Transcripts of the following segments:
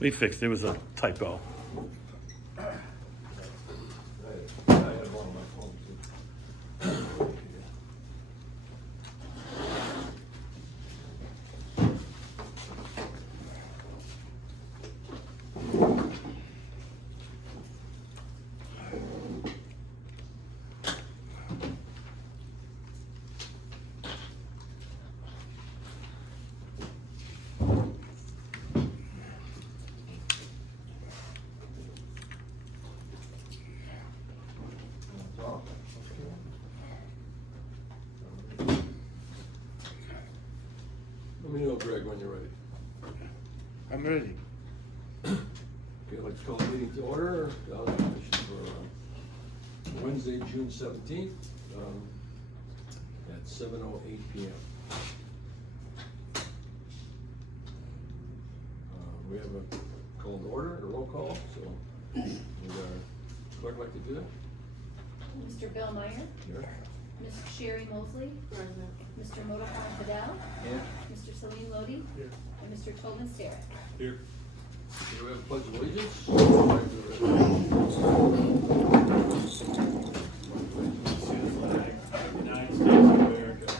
We fixed, there was a typo. I have one on my phone too. Let me know, Greg, when you're ready. I'm ready. Okay, let's call the meeting to order. The Housing Commission for Wednesday, June 17th, at 7:08 p.m. We have a call to order, a roll call, so would our clerk like to do that? Mr. Bill Meyer, Here. Ms. Sherry Mosley, Mr. Mordecai Fidel, Here. Mr. Salim Lodi, and Mr. Tobin Starrett. Here. Do we have a pledge of allegiance? To the flag of the United States of America,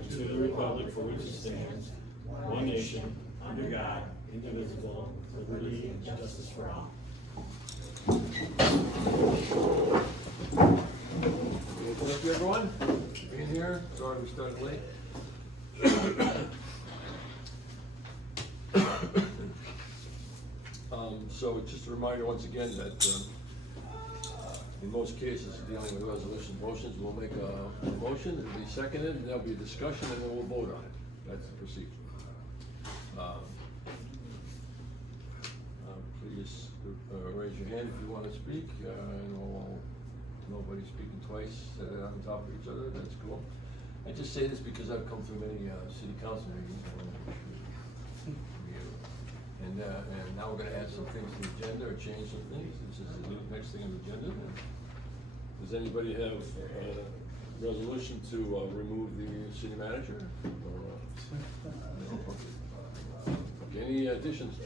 and to the republic for which it stands, one nation, under God, indivisible, with liberty and justice for all. Thank you, everyone, for being here. Sorry we started late. So just a reminder once again that in most cases dealing with resolution motions, we'll make a motion, it'll be seconded, and there'll be a discussion, and then we'll vote on it. That's the procedure. Please raise your hand if you want to speak. I know nobody's speaking twice on top of each other. That's cool. I just say this because I've come through many city council meetings. And now we're going to add some things to the agenda or change some things. This is the next thing on the agenda. Does anybody have a resolution to remove the city manager? Okay, any additions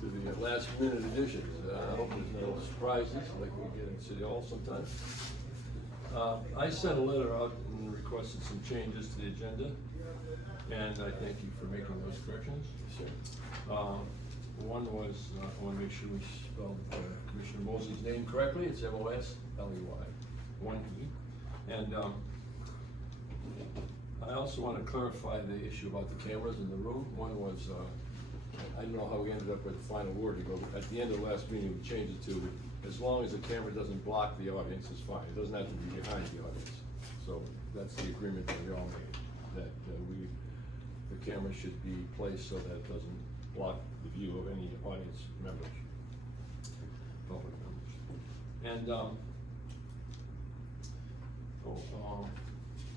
to the last minute additions? I hope there's no surprises like we get in City Hall sometimes. I sent a letter out and requested some changes to the agenda, and I thank you for making those corrections. One was, I want to make sure we spelled Commissioner Mosley's name correctly. It's M-O-S-L-E-Y, 1-E. And I also want to clarify the issue about the cameras in the room. One was, I don't know how we ended up with the final word to go. At the end of the last meeting, we changed it to, as long as the camera doesn't block the audience, it's fine. It doesn't have to be behind the audience. So that's the agreement that we all made, that the camera should be placed so that it doesn't block the view of any audience members, public members. And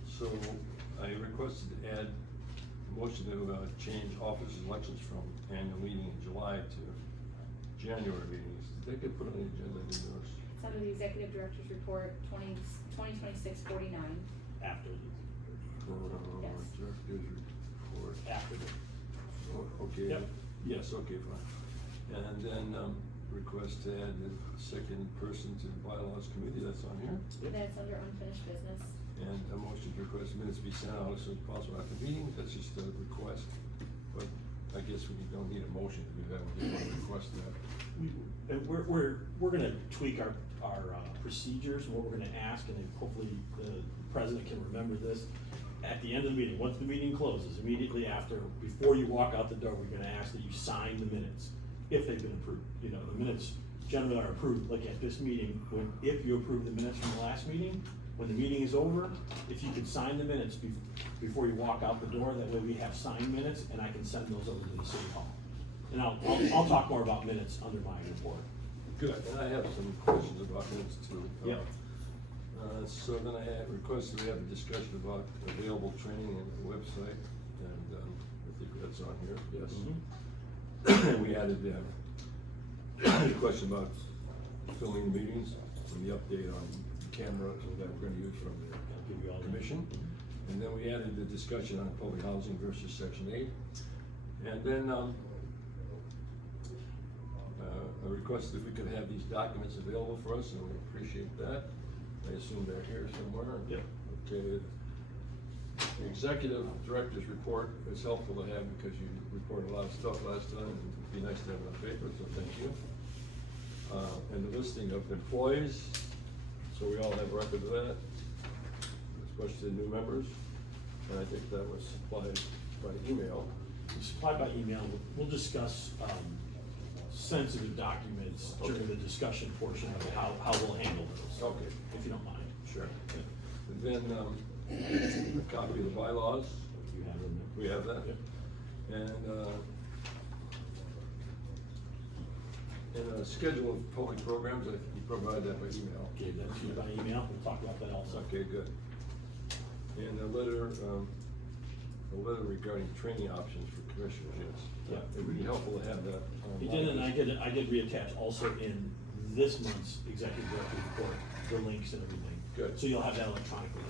so I requested to add a motion to change office elections from annual meeting in July to January meetings. Did that get put on the agenda? I didn't notice. It's under the Executive Director's Report 2026-49. After the. Yes. Director's report. After the. Okay. Yep. Yes, okay, fine. And then request to add the second person to the bylaws committee, that's on here. That's under unfinished business. And a motion to request minutes be sent out as soon as possible after the meeting, that's just a request. But I guess we don't need a motion to do that, we just want to request that. We're gonna tweak our procedures, and what we're gonna ask, and then hopefully the president can remember this. At the end of the meeting, once the meeting closes, immediately after, before you walk out the door, we're gonna ask that you sign the minutes, if they've been approved. You know, the minutes generally are approved, like at this meeting, if you approve the minutes from the last meeting, when the meeting is over, if you could sign the minutes before you walk out the door, that way we have signed minutes, and I can send those over to the city hall. And I'll talk more about minutes under my report. Good, and I have some questions about minutes too. Yep. So then I had requested we have a discussion about available training and the website, and I think that's on here, yes. Mm-hmm. And we added a question about filming the meetings and the update on the camera that we're gonna use from the commission. And then we added the discussion on public housing versus section 8. And then requested if we could have these documents available for us, and we appreciate that. I assume they're here somewhere. Yep. Okay. The executive director's report is helpful to have because you reported a lot of stuff last time, and it'd be nice to have it on paper, so thank you. And the listing of employees, so we all have a record of that, especially the new members, and I think that was supplied by email. Supplied by email. We'll discuss, sensitive documents during the discussion portion of how we'll handle those. Okay. If you don't mind. Sure. And then, a copy of the bylaws, You have them there? we have that. Yep. And a schedule of public programs, you provide that by email. Gave that to you by email. We'll talk about that also. Okay, good. And a letter regarding training options for commissioners, yes. Yeah. It would be helpful to have that. He did, and I did reattach also in this month's executive director report, the links and everything. Good. So you'll have that electronically.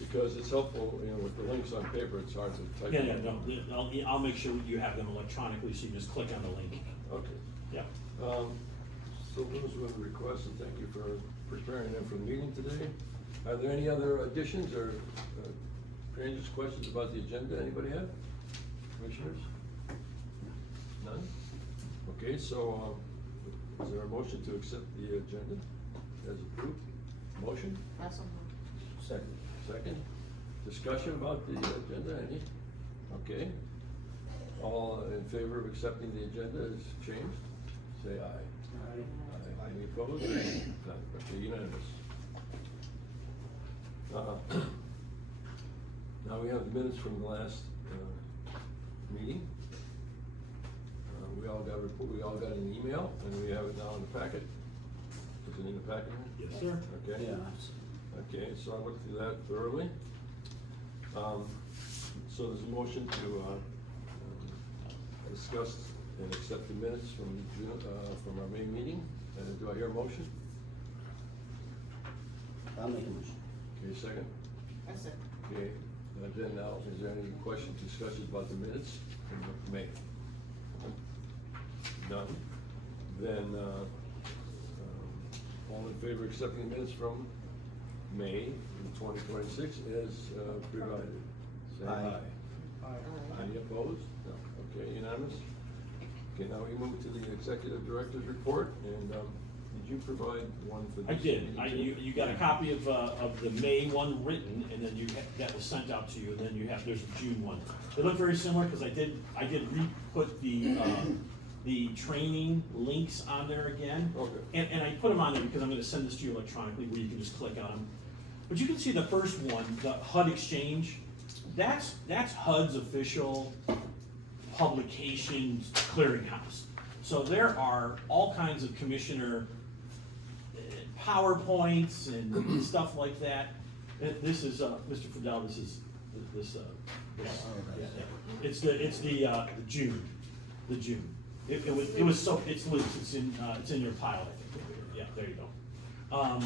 Because it's helpful, with the links on paper, it's hard to type. Yeah, no, I'll make sure you have them electronically, so you just click on the link. Okay. Yeah. So those were the requests, and thank you for preparing them for the meeting today. Are there any other additions or changes, questions about the agenda? Anybody have? Commissioners? None? Okay, so is there a motion to accept the agenda as approved? Motion? Second. Second? Discussion about the agenda, any? Okay. All in favor of accepting the agenda as changed? Say aye. Aye. Any opposed? None. Okay, unanimous. Now we have the minutes from the last meeting. We all got an email, and we have it now in the packet. Is it in the packet? Yes, sir. Okay. Yeah. Okay, so I looked through that thoroughly. So there's a motion to discuss and accept the minutes from June, from our May meeting. Do I hear a motion? I'll make a motion. Okay, second? That's it. Okay, then now, is there any questions, discussions about the minutes from May? None? Then, all in favor of accepting the minutes from May 2026 as provided? Say Aye. Any opposed? No. Okay, unanimous? Okay, now we move to the executive director's report, and did you provide one for this? I did. meeting too? You got a copy of the May one written, and then that was sent out to you, and then there's a June one. They look very similar, because I did re-put the training links on there again. Okay. And I put them on there because I'm gonna send this to you electronically, where you can just click on them. But you can see the first one, the HUD Exchange, that's HUD's official publications clearinghouse. So there are all kinds of commissioner PowerPoints and stuff like that. This is, Mr. Fidel, this, it's the June, It was so, it's loose, it's in your pile, I think, yeah, there you go.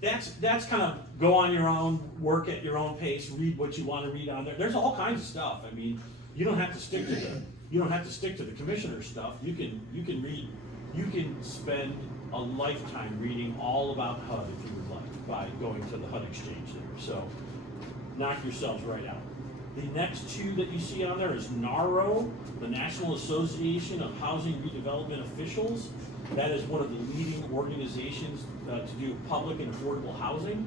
That's kind of go on your own, work at your own pace, read what you want to read on there. There's all kinds of stuff. I mean, you don't have to stick to the commissioner stuff. You can spend a lifetime reading all about HUD if you would like by going to the HUD Exchange there. So knock yourselves right out. The next two that you see on there is NARO, the National Association of Housing Redevelopment Officials. That is one of the leading organizations to do public and affordable housing.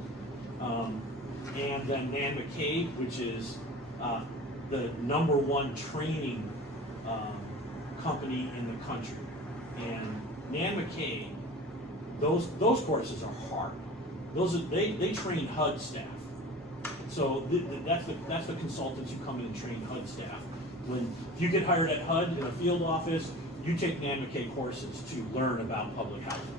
And then NAMCA, which is the #1 training company in the country. And NAMCA, those courses are hard. They train HUD staff. So that's the consultants who come in and train HUD staff. If you get hired at HUD in a field office, you take NAMCA courses to learn about public housing.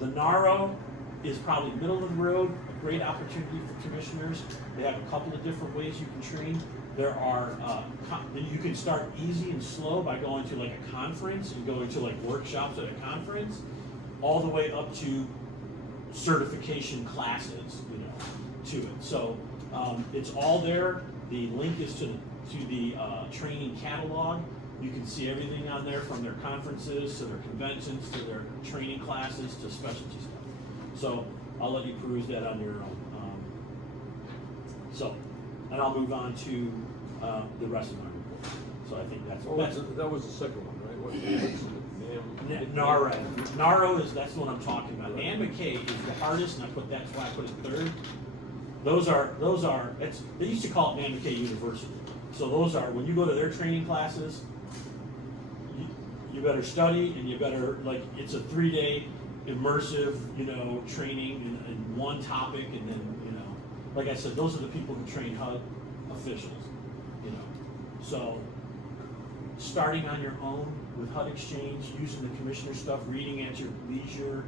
The NARO is probably middle of the road, a great opportunity for commissioners. They have a couple of different ways you can train. There are, you can start easy and slow by going to like a conference and going to like workshops at a conference, all the way up to certification classes, to it. So it's all there. The link is to the training catalog. You can see everything on there from their conferences, to their conventions, to their training classes, to specialty stuff. So I'll let you peruse that on your own. And I'll move on to the rest of my report. So I think that's. That was the second one, right? What's it? NARO that's the one I'm talking about. Ann McKay is the hardest, and that's why I put it third. They used to call it Ann McKay University. So those are, when you go to their training classes, you better study, and you better, it's a 3-day immersive, training in one topic, and then, like I said, those are the people who train HUD officials, So, starting on your own with HUD Exchange, using the commissioner stuff, reading at your leisure,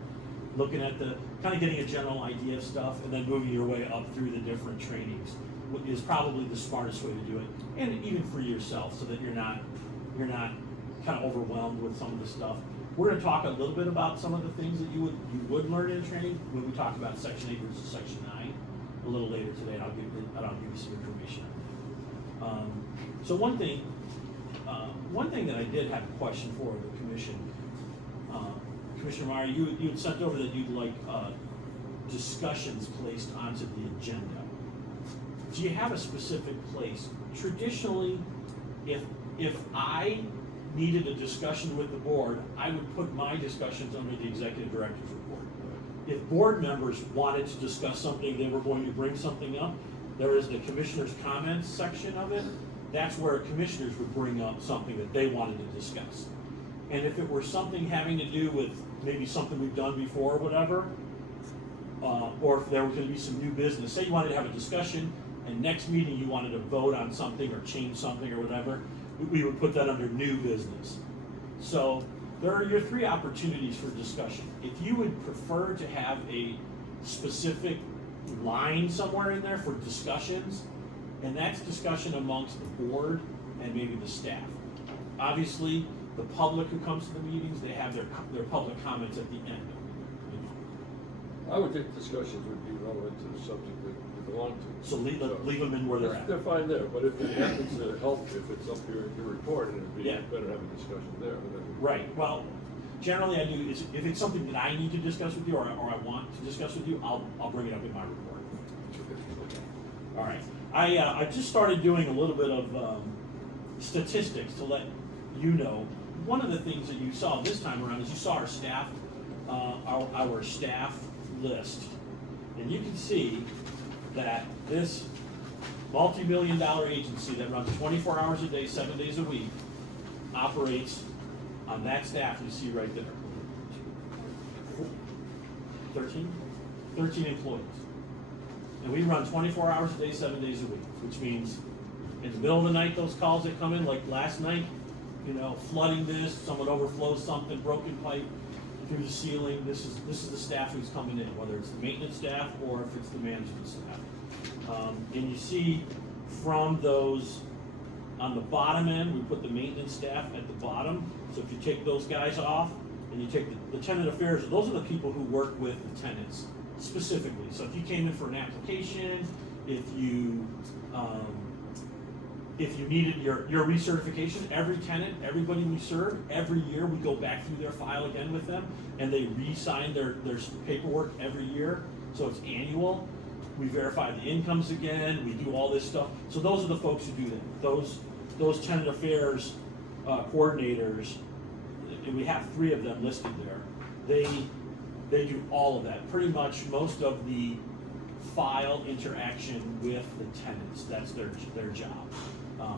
looking at kind of getting a general idea of stuff, and then moving your way up through the different trainings is probably the smartest way to do it. And even for yourself, so that you're not kind of overwhelmed with some of the stuff. We're going to talk a little bit about some of the things that you would learn in training when we talk about Section 8 versus Section 9 a little later today, and I'll give you some information on that. So one thing that I did have a question for the commission, Commissioner Meyer, you had sent over that you'd like discussions placed onto the agenda. Do you have a specific place? Traditionally, if I needed a discussion with the board, I would put my discussions under the executive director's report. If board members wanted to discuss something, they were going to bring something up, there is the commissioner's comments section of it. That's where commissioners would bring up something that they wanted to discuss. And if it were something having to do with maybe something we've done before or whatever, or if there was going to be some new business, say you wanted to have a discussion, and next meeting you wanted to vote on something or change something or whatever, we would put that under new business. So there are your 3 opportunities for discussion. If you would prefer to have a specific line somewhere in there for discussions, and that's discussion amongst the board and maybe the staff. Obviously, the public who comes to the meetings, they have their public comments at the end. I would think discussions would be relevant to the subject that they belong to. So leave them in where they're at. They're fine there, but if it happens to help, if it's up here in your report, it'd be better to have a discussion there. Right, well, generally I do, if it's something that I need to discuss with you, or I want to discuss with you, I'll bring it up in my report. All right, I just started doing a little bit of statistics to let you know. One of the things that you saw this time around is you saw our staff list, and you can see that this multi-million-dollar agency that runs 24 hours a day, 7 days a week, operates on that staff you see right there. 13 employees. And we run 24 hours a day, 7 days a week, which means in the middle of the night, those calls that come in, like last night, flooding this, someone overflows something, broken pipe through the ceiling, this is the staff who's coming in, whether it's the maintenance staff or if it's the management staff. And you see from those, on the bottom end, we put the maintenance staff at the bottom. So if you take those guys off and you take the tenant affairs, those are the people who work with the tenants specifically. So if you came in for an application, if you needed your recertification, every tenant, everybody we serve, every year we go back through their file again with them, and they re-sign their paperwork every year, so it's annual. We verify the incomes again, we do all this stuff. So those are the folks who do that. Those tenant affairs coordinators, and we have 3 of them listed there, they do all of that. Pretty much most of the file interaction with the tenants, that's their job.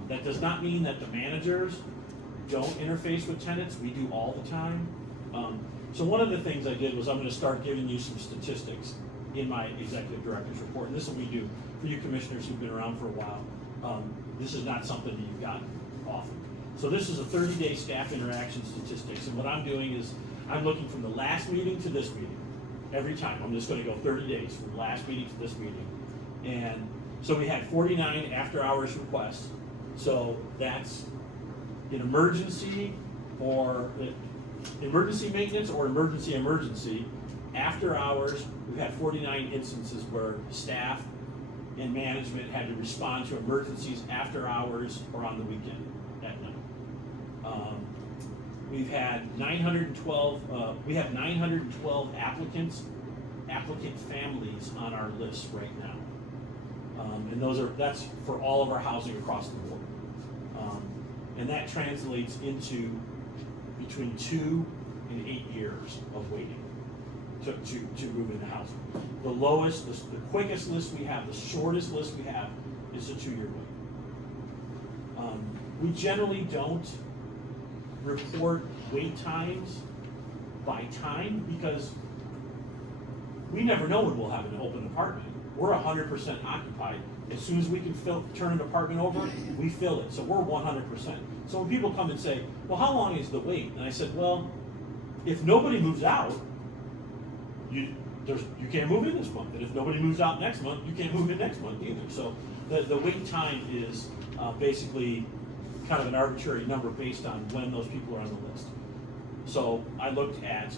That does not mean that the managers don't interface with tenants. We do all the time. So one of the things I did was I'm going to start giving you some statistics in my executive director's report. And this is what we do for you commissioners who've been around for a while. This is not something that you've gotten often. So this is a 30-day staff interaction statistics. And what I'm doing is I'm looking from the last meeting to this meeting. Every time. I'm just going to go 30 days from the last meeting to this meeting. And so we had 49 after-hours requests. So that's an emergency or emergency maintenance or emergency. After hours, we've had 49 instances where staff and management had to respond to emergencies after hours or on the weekend at night. We've had 912, we have 912 applicant families on our list right now. And that's for all of our housing across the board. And that translates into between 2 and 8 years of waiting to move into housing. The lowest, the quickest list we have, the shortest list we have is a 2-year wait. We generally don't report wait times by time because we never know when we'll have an open apartment. We're 100% occupied. As soon as we can turn an apartment over, we fill it. So we're 100%. So when people come and say, well, how long is the wait? And I said, well, if nobody moves out, you can't move in this month. And if nobody moves out next month, you can't move in next month either. So the wait time is basically kind of an arbitrary number based on when those people are on the list. So I looked at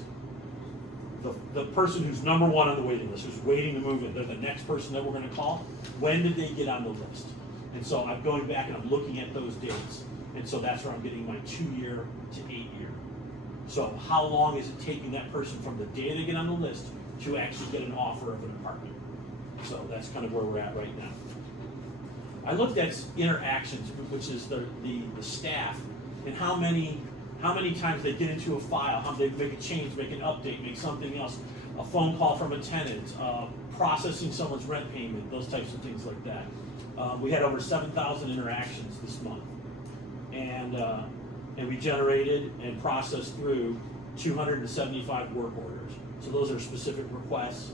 the person who's number 1 on the waiting list, who's waiting to move in. They're the next person that we're going to call. When did they get on the list? And so I'm going back and I'm looking at those dates. And so that's where I'm getting my 2-year to 8-year. So how long is it taking that person from the day they get on the list to actually get an offer of an apartment? So that's kind of where we're at right now. I looked at interactions, which is the staff, and how many times they get into a file, how they make a change, make an update, make something else, a phone call from a tenant, processing someone's rent payment, those types of things like that. We had over 7,000 interactions this month, and we generated and processed through 275 work orders. So those are specific requests,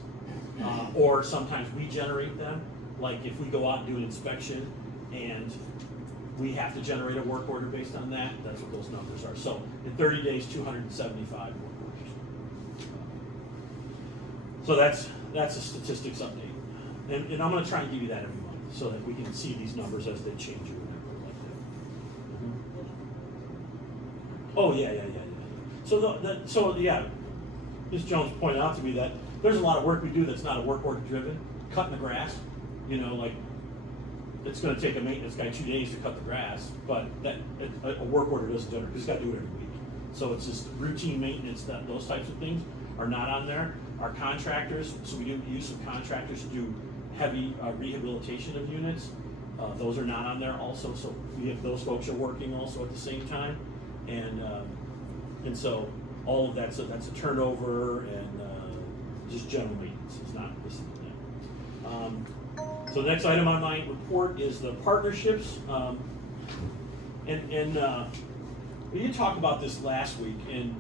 or sometimes we generate them. Like if we go out and do an inspection and we have to generate a work order based on that, that's what those numbers are. So in 30 days, 275 work orders. So that's a statistics update. And I'm gonna try and give you that every month so that we can see these numbers as they change or whatever like that. Oh, yeah. So Ms. Jones pointed out to me that there's a lot of work we do that's not a work order driven. Cutting the grass, like it's going to take a maintenance guy 2 days to cut the grass, but a work order doesn't do it. He's got to do it every week. So it's just routine maintenance. Those types of things are not on there. Our contractors, so we do use some contractors to do heavy rehabilitation of units. Those are not on there also. So we have those folks are working also at the same time, and so all of that's a turnover and just general maintenance. It's not listed in that. So the next item on my report is the partnerships. We did talk about this last week, and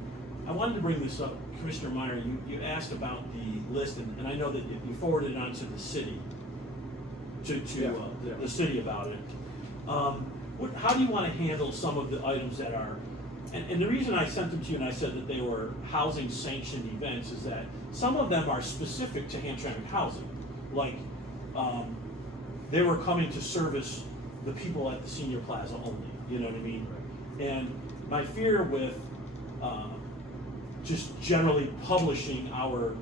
I wanted to bring this up. Commissioner Meyer, you asked about the list, and I know that you forwarded it on to the city, the city about it. How do you want to handle some of the items that are, and the reason I sent them to you and I said that they were housing sanctioned events is that some of them are specific to Hamtramck Housing, like they were coming to service the people at the senior plaza only, you know what I mean? And my fear with just generally publishing our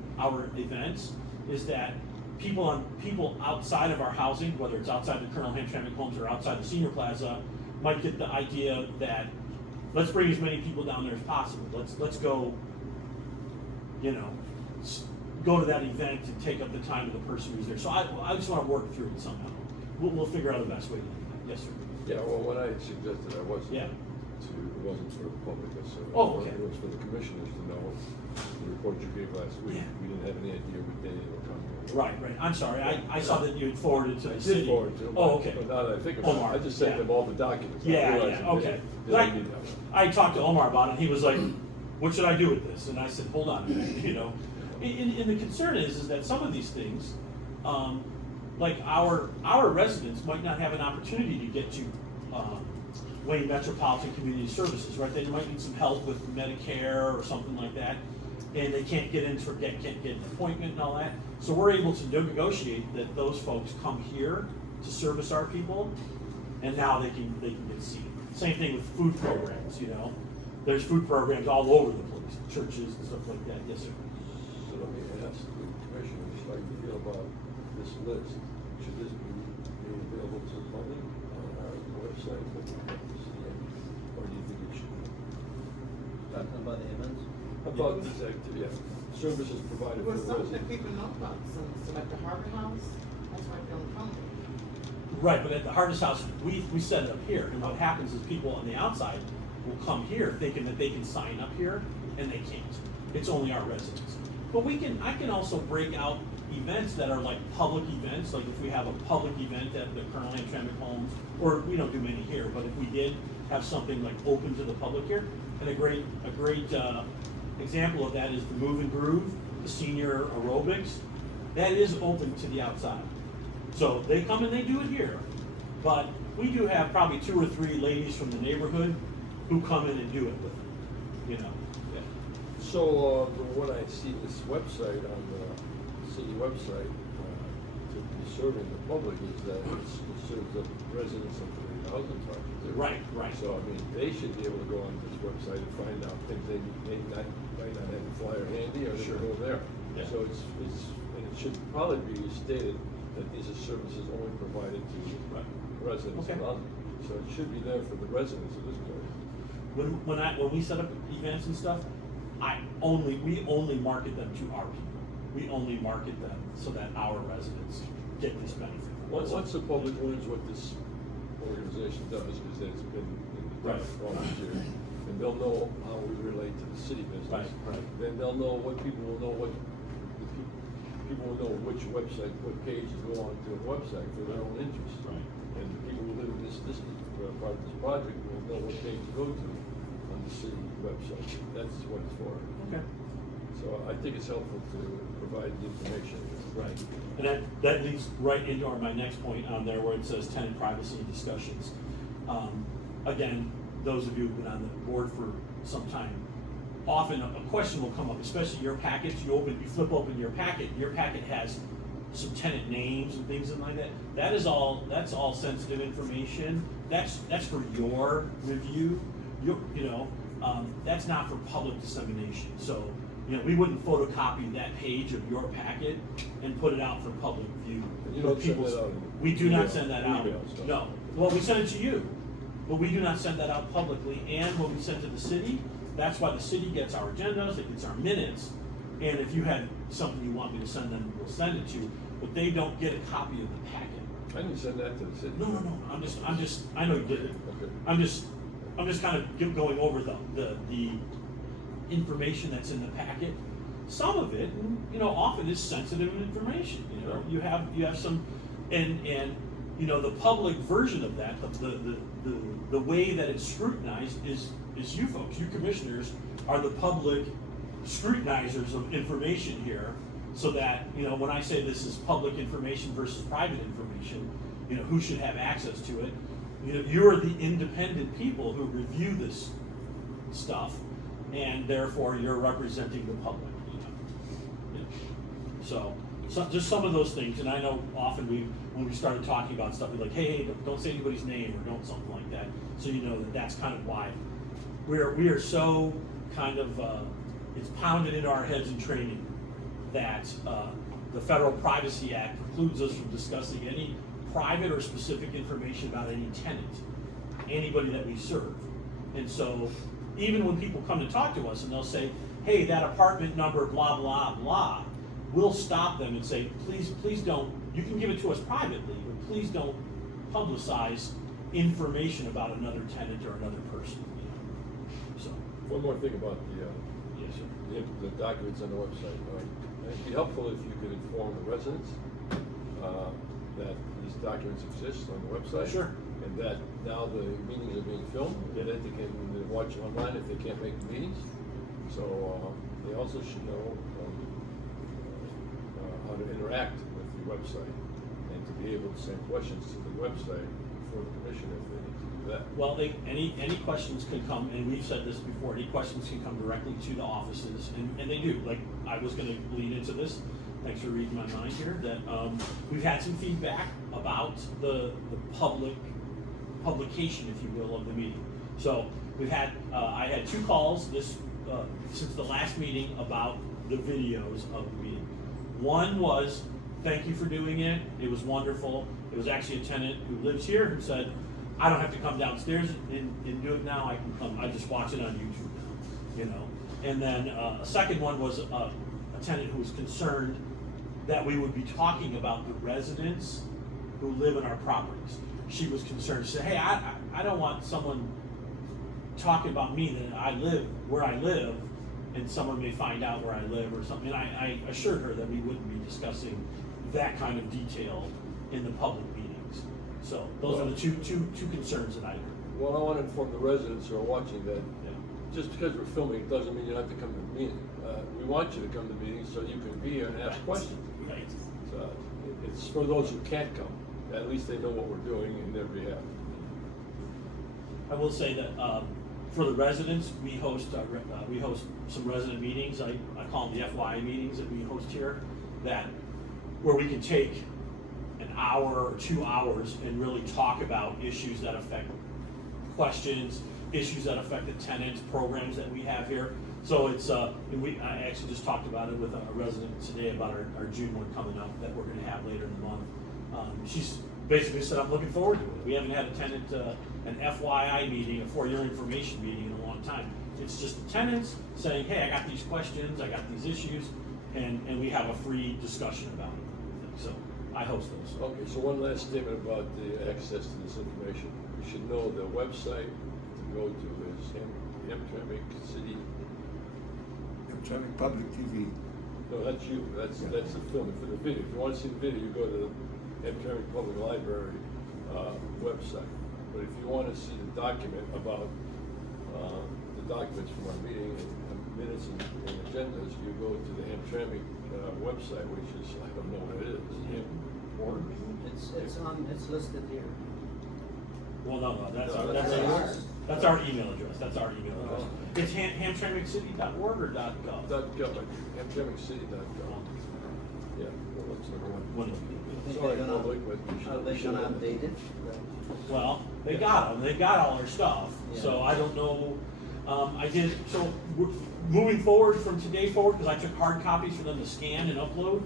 events is that people outside of our housing, whether it's outside the Colonel Hamtramck homes or outside the senior plaza, might get the idea that let's bring as many people down there as possible. Let's go, go to that event and take up the time of the person who's there. So I just want to work through it somehow. We'll figure out the best way to do that. Yes, sir. Yeah, well, what I suggested, it wasn't for the public, it was for the commissioners to know the report you gave last week. Yeah. We didn't have any idea what day it would come. Right. I'm sorry. I saw that you had forwarded to the city. I did forward to them. Oh, okay. But now that I think about Omar, it, I just sent them all the documents. Yeah, okay. I talked to Omar about it, and he was like, what should I do with this? And I said, hold on a minute, And the concern is that some of these things, like our residents might not have an opportunity to get to Wayne Metropolitan Community Services, right? They might need some help with Medicare or something like that, and they can't get in can't get an appointment and all that. So we're able to negotiate that those folks come here to service our people, and now they can get seen. Same thing with food programs, There's food programs all over the place, churches and stuff like that. Yes, sir. So let me ask the commissioners how you feel about this list. Should this be made available to the public on our website, or do you think it should be talking about the events? About this activity, yeah, services provided for Well, the something that residents. people know about, so like the Harbor House, that's why they don't come. Right, but at the Harvest House, we set it up here, and what happens is people on the outside will come here thinking that they can sign up here, and they can't. It's only our residents. But I can also break out events that are like public events, like if we have a public event at the Colonel Hamtramck Homes, or we don't do many here, but if we did have something like open to the public here, and a great example of that is the Move and Groove, the senior aerobics, that is open to the outside. So they come and they do it here, but we do have probably 2 or 3 ladies from the neighborhood who come in and do it with them, you know. Yeah. So, from what I see this website on the city website, to be serving the public is that it serves the residents of the housing project. Right, right. So, I mean, they should be able to go on this website and find out things they might not have a flyer handy, or they Sure. can go there. Yeah. So and it should probably be stated that these are services only provided to Right. residents of Okay. housing. So it should be there for the residents of this place. When we set up events and stuff, we only market them to our people. We only market them so that our residents get this benefit. Once the public learns what this organization does, because it's been in the Right. for all these years, and they'll know how we relate to the city business. Right. Then they'll know people will know people will know which website, what page to go on to a website for their own interest. Right. And the people who live in this part of this project will know what page to go to on the city website. That's what it's for. Okay. So I think it's helpful to provide the information. Right, and that leads right into my next point on there where it says tenant privacy discussions. Again, those of you who've been on the board for some time, often a question will come up, especially your packets, you flip open your packet has some tenant names and things like that. That's all sensitive information. That's for your review. That's not for public dissemination. So, we wouldn't photocopy that page of your packet and put it out for public view. And you don't send that out in We do not email- send that out. emails, no. No. Well, we send it to you, but we do not send that out publicly. And when we send to the city, that's why the city gets our agendas, it gets our minutes. And if you had something you want me to send them, we'll send it to you. But they don't get a copy of the packet. I didn't send that to the city. No. I know you did it. Okay. I'm just kind of going over the information that's in the packet. Some of it, often is sensitive information. Sure. You have some, and the public version of that, the way that it's scrutinized is you folks, you commissioners, are the public scrutinizers of information here. So that, when I say this is public information versus private information, who should have access to it, you're the independent people who review this stuff, and therefore you're representing the public. Yeah. So just some of those things, and I know often when we started talking about stuff, we're like, hey, don't say anybody's name or don't something like that, so that's kind of why we are so kind of it's pounded into our heads in training that the Federal Privacy Act precludes us from discussing any private or specific information about any tenant, anybody that we serve. And so even when people come to talk to us and they'll say, hey, that apartment number, blah, blah, blah, we'll stop them and say, please don't, you can give it to us privately, but please don't publicize information about another tenant or another person. So, One more thing about yes, sir. the documents on the website. It'd be helpful if you could inform the residents that these documents exist on the website. Sure. And that now the meetings are being filmed, and that they can watch online if they can't make the meetings. So they also should know how to interact with the website and to be able to send questions to the website for the commission if they need to do that. Well, any questions can come, and we've said this before, any questions can come directly to the offices, and they do. Like, I was gonna lead into this, thanks for reading my mind here, that we've had some feedback about the publication, if you will, of the meeting. So we've had, I had 2 calls since the last meeting about the videos of the meeting. One was, thank you for doing it, it was wonderful. It was actually a tenant who lives here who said, I don't have to come downstairs and do it now, I just watch it on YouTube now. you know. And then, a second one was a tenant who was concerned that we would be talking about the residents who live in our properties. She was concerned, she said, hey, I don't want someone talking about me, that I live where I live, and someone may find out where I live or something. And I assured her that we wouldn't be discussing that kind of detail in the public meetings. So those are the two concerns that I heard. Well, I want to inform the residents who are watching that Yeah. just because we're filming, it doesn't mean you have to come to the meeting. We want you to come to meetings so you can be here and ask questions. Right. So it's for those who can't come. At least they know what we're doing in their behalf. I will say that, for the residents, we host some resident meetings. I call them the FYI meetings that we host here, where we can take an hour or 2 hours and really talk about issues that affect questions, issues that affect the tenants, programs that we have here. So it's, I actually just talked about it with a resident today about our June one coming up that we're gonna have later in the month. She's basically said, I'm looking forward to it. We haven't had a tenant, an FYI meeting, a for your information meeting in a long time. It's just the tenants saying, hey, I got these questions, I got these issues, and we have a free discussion about it. So I host those. Okay, so one last statement about the access to this information. You should know the website to go to is Hamtramck City. Hamtramck Public TV. No, that's you. That's the film. For the video, if you want to see the video, you go to the Hamtramck Public Library website. But if you want to see the document about the documents from our meeting and minutes and agendas, you go to the Hamtramck website, which is, I don't know what it is. It's listed here. Well, no, that's No, our email address. That's our email address. It's hamtramckcity.org or .gov? Hamtramckcity.gov. Yeah, well, that's number one. One of them. You think Sorry, they're gonna- public, but we should. Are they we should gonna have- update it? Well, they got them. They got all their stuff. Yeah. So I don't know. So moving forward from today forward, because I took hard copies for them to scan and upload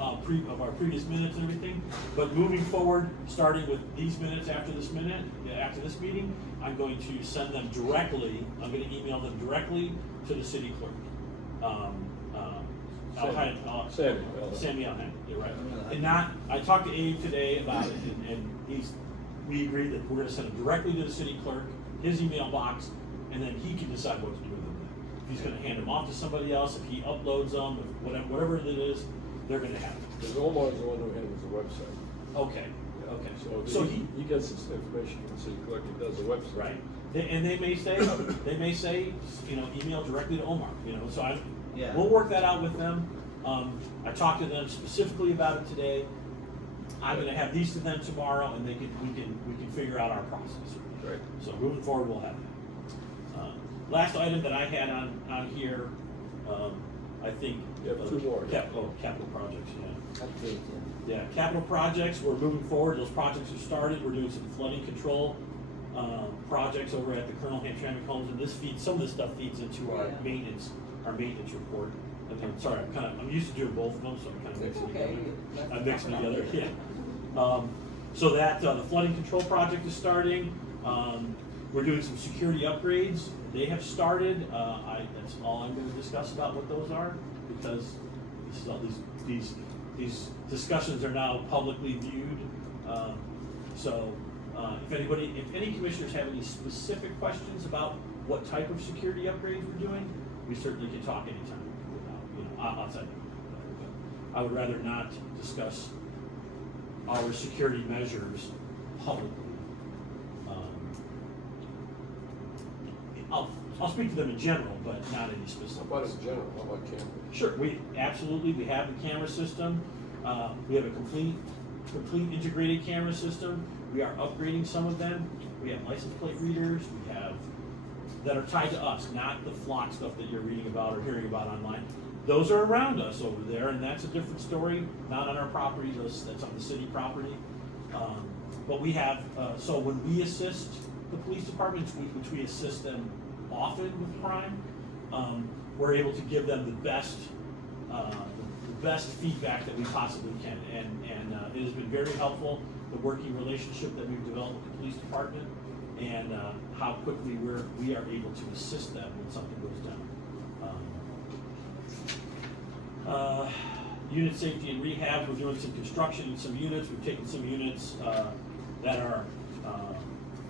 of our previous minutes and everything. But moving forward, starting with these minutes after this meeting, I'm going to send them directly. I'm going to email them directly to the city clerk. Sammy Alhan, you're right. And I talked to Abe today about it, and we agreed that we're gonna send them directly to the city clerk, his email box, and then he can decide what to do with them. If he's gonna hand them off to somebody else, if he uploads them, if whatever it is, they're gonna have it. Because Omar is the one who handles the website. Okay, Yeah. okay. So he gets this information from the city clerk, he does the website. Right. They may say, email directly to Omar, so Yeah. we'll work that out with them. I talked to them specifically about it today. I'm gonna have these to them tomorrow, and we can figure out our process. Right. So moving forward, we'll have that. Last item that I had on here, I think. You have two more. Capital projects, yeah. Update, Yeah, capital projects, we're moving forward, those projects have started, we're doing some flooding control, projects over at the Colonel Hamtramck Homes, and some of this stuff feeds into our Yeah. maintenance report. And I'm sorry, I'm used to doing both of them, so I'm kind of mixing Okay. together. I'm mixing together, yeah. So that, the flooding control project is starting, we're doing some security upgrades, they have started, that's all I'm gonna discuss about what those are, because this is all these discussions are now publicly viewed. If any commissioners have any specific questions about what type of security upgrades we're doing, we certainly can talk anytime, outside. I would rather not discuss our security measures publicly. I'll speak to them in general, but not any How specifics. about in general, how about cameras? Sure, we have the camera system. We have a complete integrated camera system. We are upgrading some of them. We have license plate readers. We have that are tied to us, not the flock stuff that you're reading about or hearing about online. Those are around us over there, and that's a different story. Not on our property. That's on the city property. But we have. So when we assist the police departments, which we assist them often with crime, we're able to give them the best feedback that we possibly can, and it has been very helpful, the working relationship that we've developed with the police department, and how quickly we are able to assist them when something goes down. Unit safety and rehab, we're doing some construction in some units. We've taken some units that are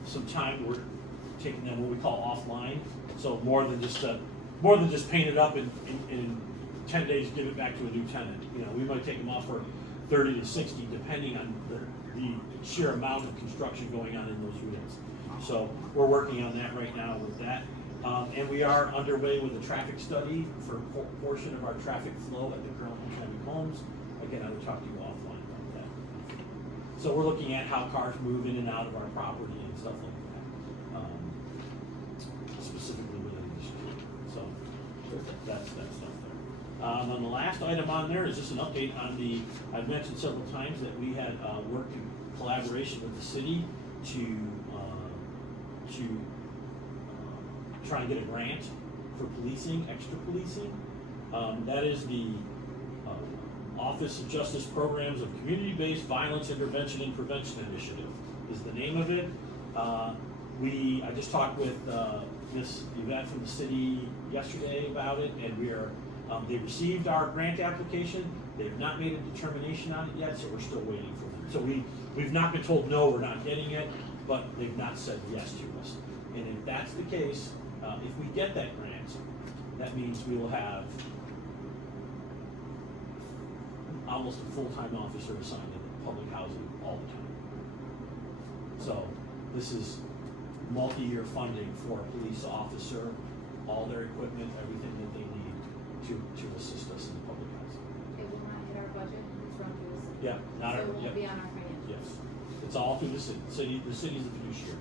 some time, we're taking them what we call offline. So more than just paint it up and in 10 days give it back to a new tenant. You know, we might take them off for 30 to 60 depending on the sheer amount of construction going on in those units. So we're working on that right now with that. And we are underway with a traffic study for a portion of our traffic flow at the current Hamtramck Homes. Again, I will talk to you offline about that. So we're looking at how cars move in and out of our property and stuff like that, specifically within the street. So that's stuff there. And the last item on there is just an update on I've mentioned several times that we had worked in collaboration with the city to try and get a grant for policing, extra policing. That is the Office of Justice Programs of Community-Based Violence Intervention and Prevention Initiative is the name of it. I just talked with Miss Yvette from the city yesterday about it, and they received our grant application. They've not made a determination on it yet, so we're still waiting for them. So we've not been told no, we're not getting it, but they've not said yes to us. And if that's the case, if we get that grant, that means we will have almost a full-time officer assigned to public housing all the time. So this is multi-year funding for a police officer, all their equipment, everything that they need to assist us in the public housing. It will not hit our budget, it's run through the city. Yeah, not So our, it won't yep, be on our financials. yes. It's all through the city. The city's the fiduciary.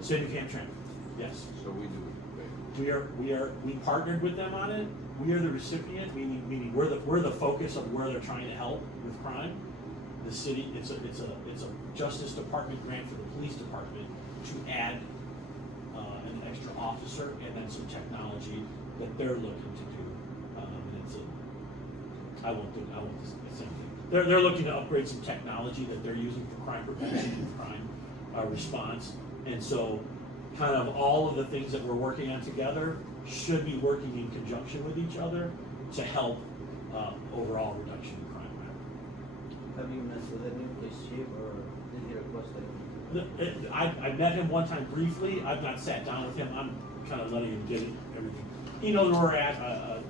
City of Hamtramck, yes. So we do. We partnered with them on it. We are the recipient, meaning we're the focus of where they're trying to help with crime. The city, it's a Justice Department grant for the police department to add an extra officer and then some technology that they're looking to do. I won't do the same thing. They're looking to upgrade some technology that they're using for crime prevention and crime response. And so kind of all of the things that we're working on together should be working in conjunction with each other to help overall reduction in crime. Have you met with the new police chief, or did he request that? I met him one time briefly. I've not sat down with him. I'm kind of letting him get everything. He knows where we're at.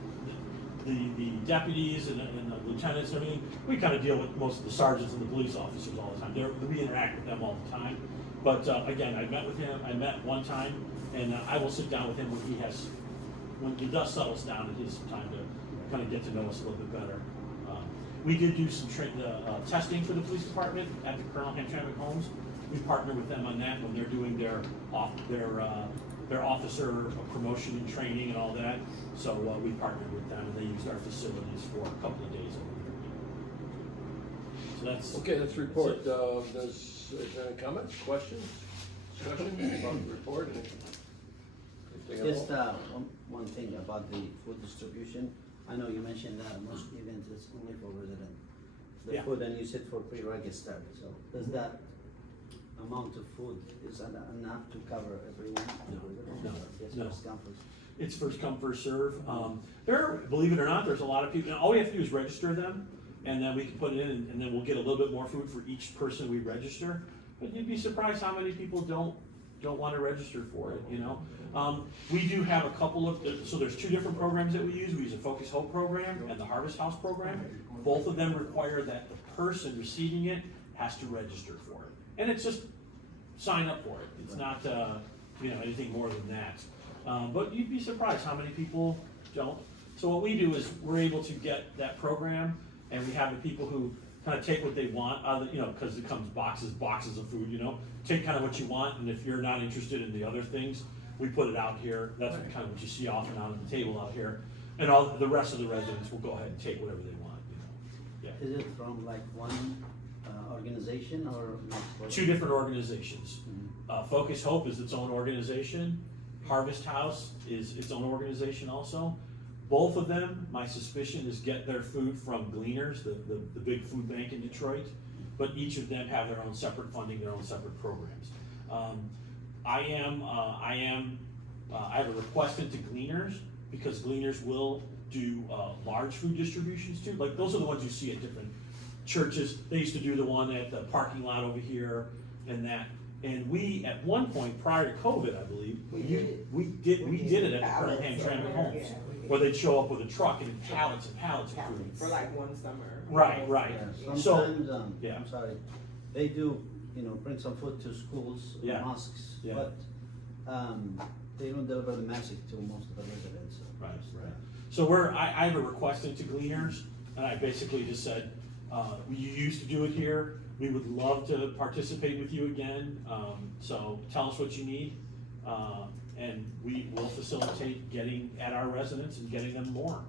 The deputies and the lieutenants and everything, we kind of deal with most of the sergeants and the police officers all the time. We interact with them all the time. But again, I met with him. I met one time, and I will sit down with him when the dust settles down and he has some time to kind of get to know us a little bit better. We did do some testing for the police department at the Colonel Hamtramck Homes. We partner with them on that when they're doing their officer promotion and training and all that. So we partnered with them, and they used our facilities for a couple of days over there. So that's Okay, let's report. That's Is there any comments, questions, discussion about the report? Anything at Just all? one thing about the food distribution. I know you mentioned that most events is only for residents. The Yeah. food, and you said for pre-registered, so does that amount of food, is that enough to cover everyone? No, Yes, no. first come, first. It's first come, first serve. Believe it or not, there's a lot of people, all we have to do is register them, and then we can put it in, and then we'll get a little bit more food for each person we register. But you'd be surprised how many people don't want to register for it, you know? We do have a couple of, so there's two different programs that we use. We use a Focus Hope program and the Harvest House program. Both of them require that the person receiving it has to register for it. And it's just sign up for it. It's not, anything more than that. But you'd be surprised how many people don't. So what we do is we're able to get that program, and we have the people who kind of take what they want, because it comes boxes of food, take kind of what you want, and if you're not interested in the other things, we put it out here. That's kind of what you see off and on at the table out here. And all the rest of the residents will go ahead and take whatever they want, Yeah. Is it from like one organization or multiple? Two different organizations. Mhm. Focus Hope is its own organization. Harvest House is its own organization also. Both of them, my suspicion is get their food from Gleaners, the big food bank in Detroit, but each of them have their own separate funding, their own separate programs. I have a request into Gleaners, because Gleaners will do, large food distributions too, like, those are the ones you see at different churches. They used to do the one at the parking lot over here and that, and we, at one point, prior to COVID, I believe, we did it at the current Hamtramck Homes, where they'd show up with a truck and pallets and pallets of food. For like one summer. Right, right. Yeah, So, sometimes, yeah. I'm sorry, they do, bring some food to schools, Yeah. mosques, Yeah. but, they don't deliver the message to most of the residents. Right, right. So I have a request into Gleaners, and I basically just said, you used to do it here, we would love to participate with you again, so tell us what you need, and we will facilitate getting at our residents and getting them more,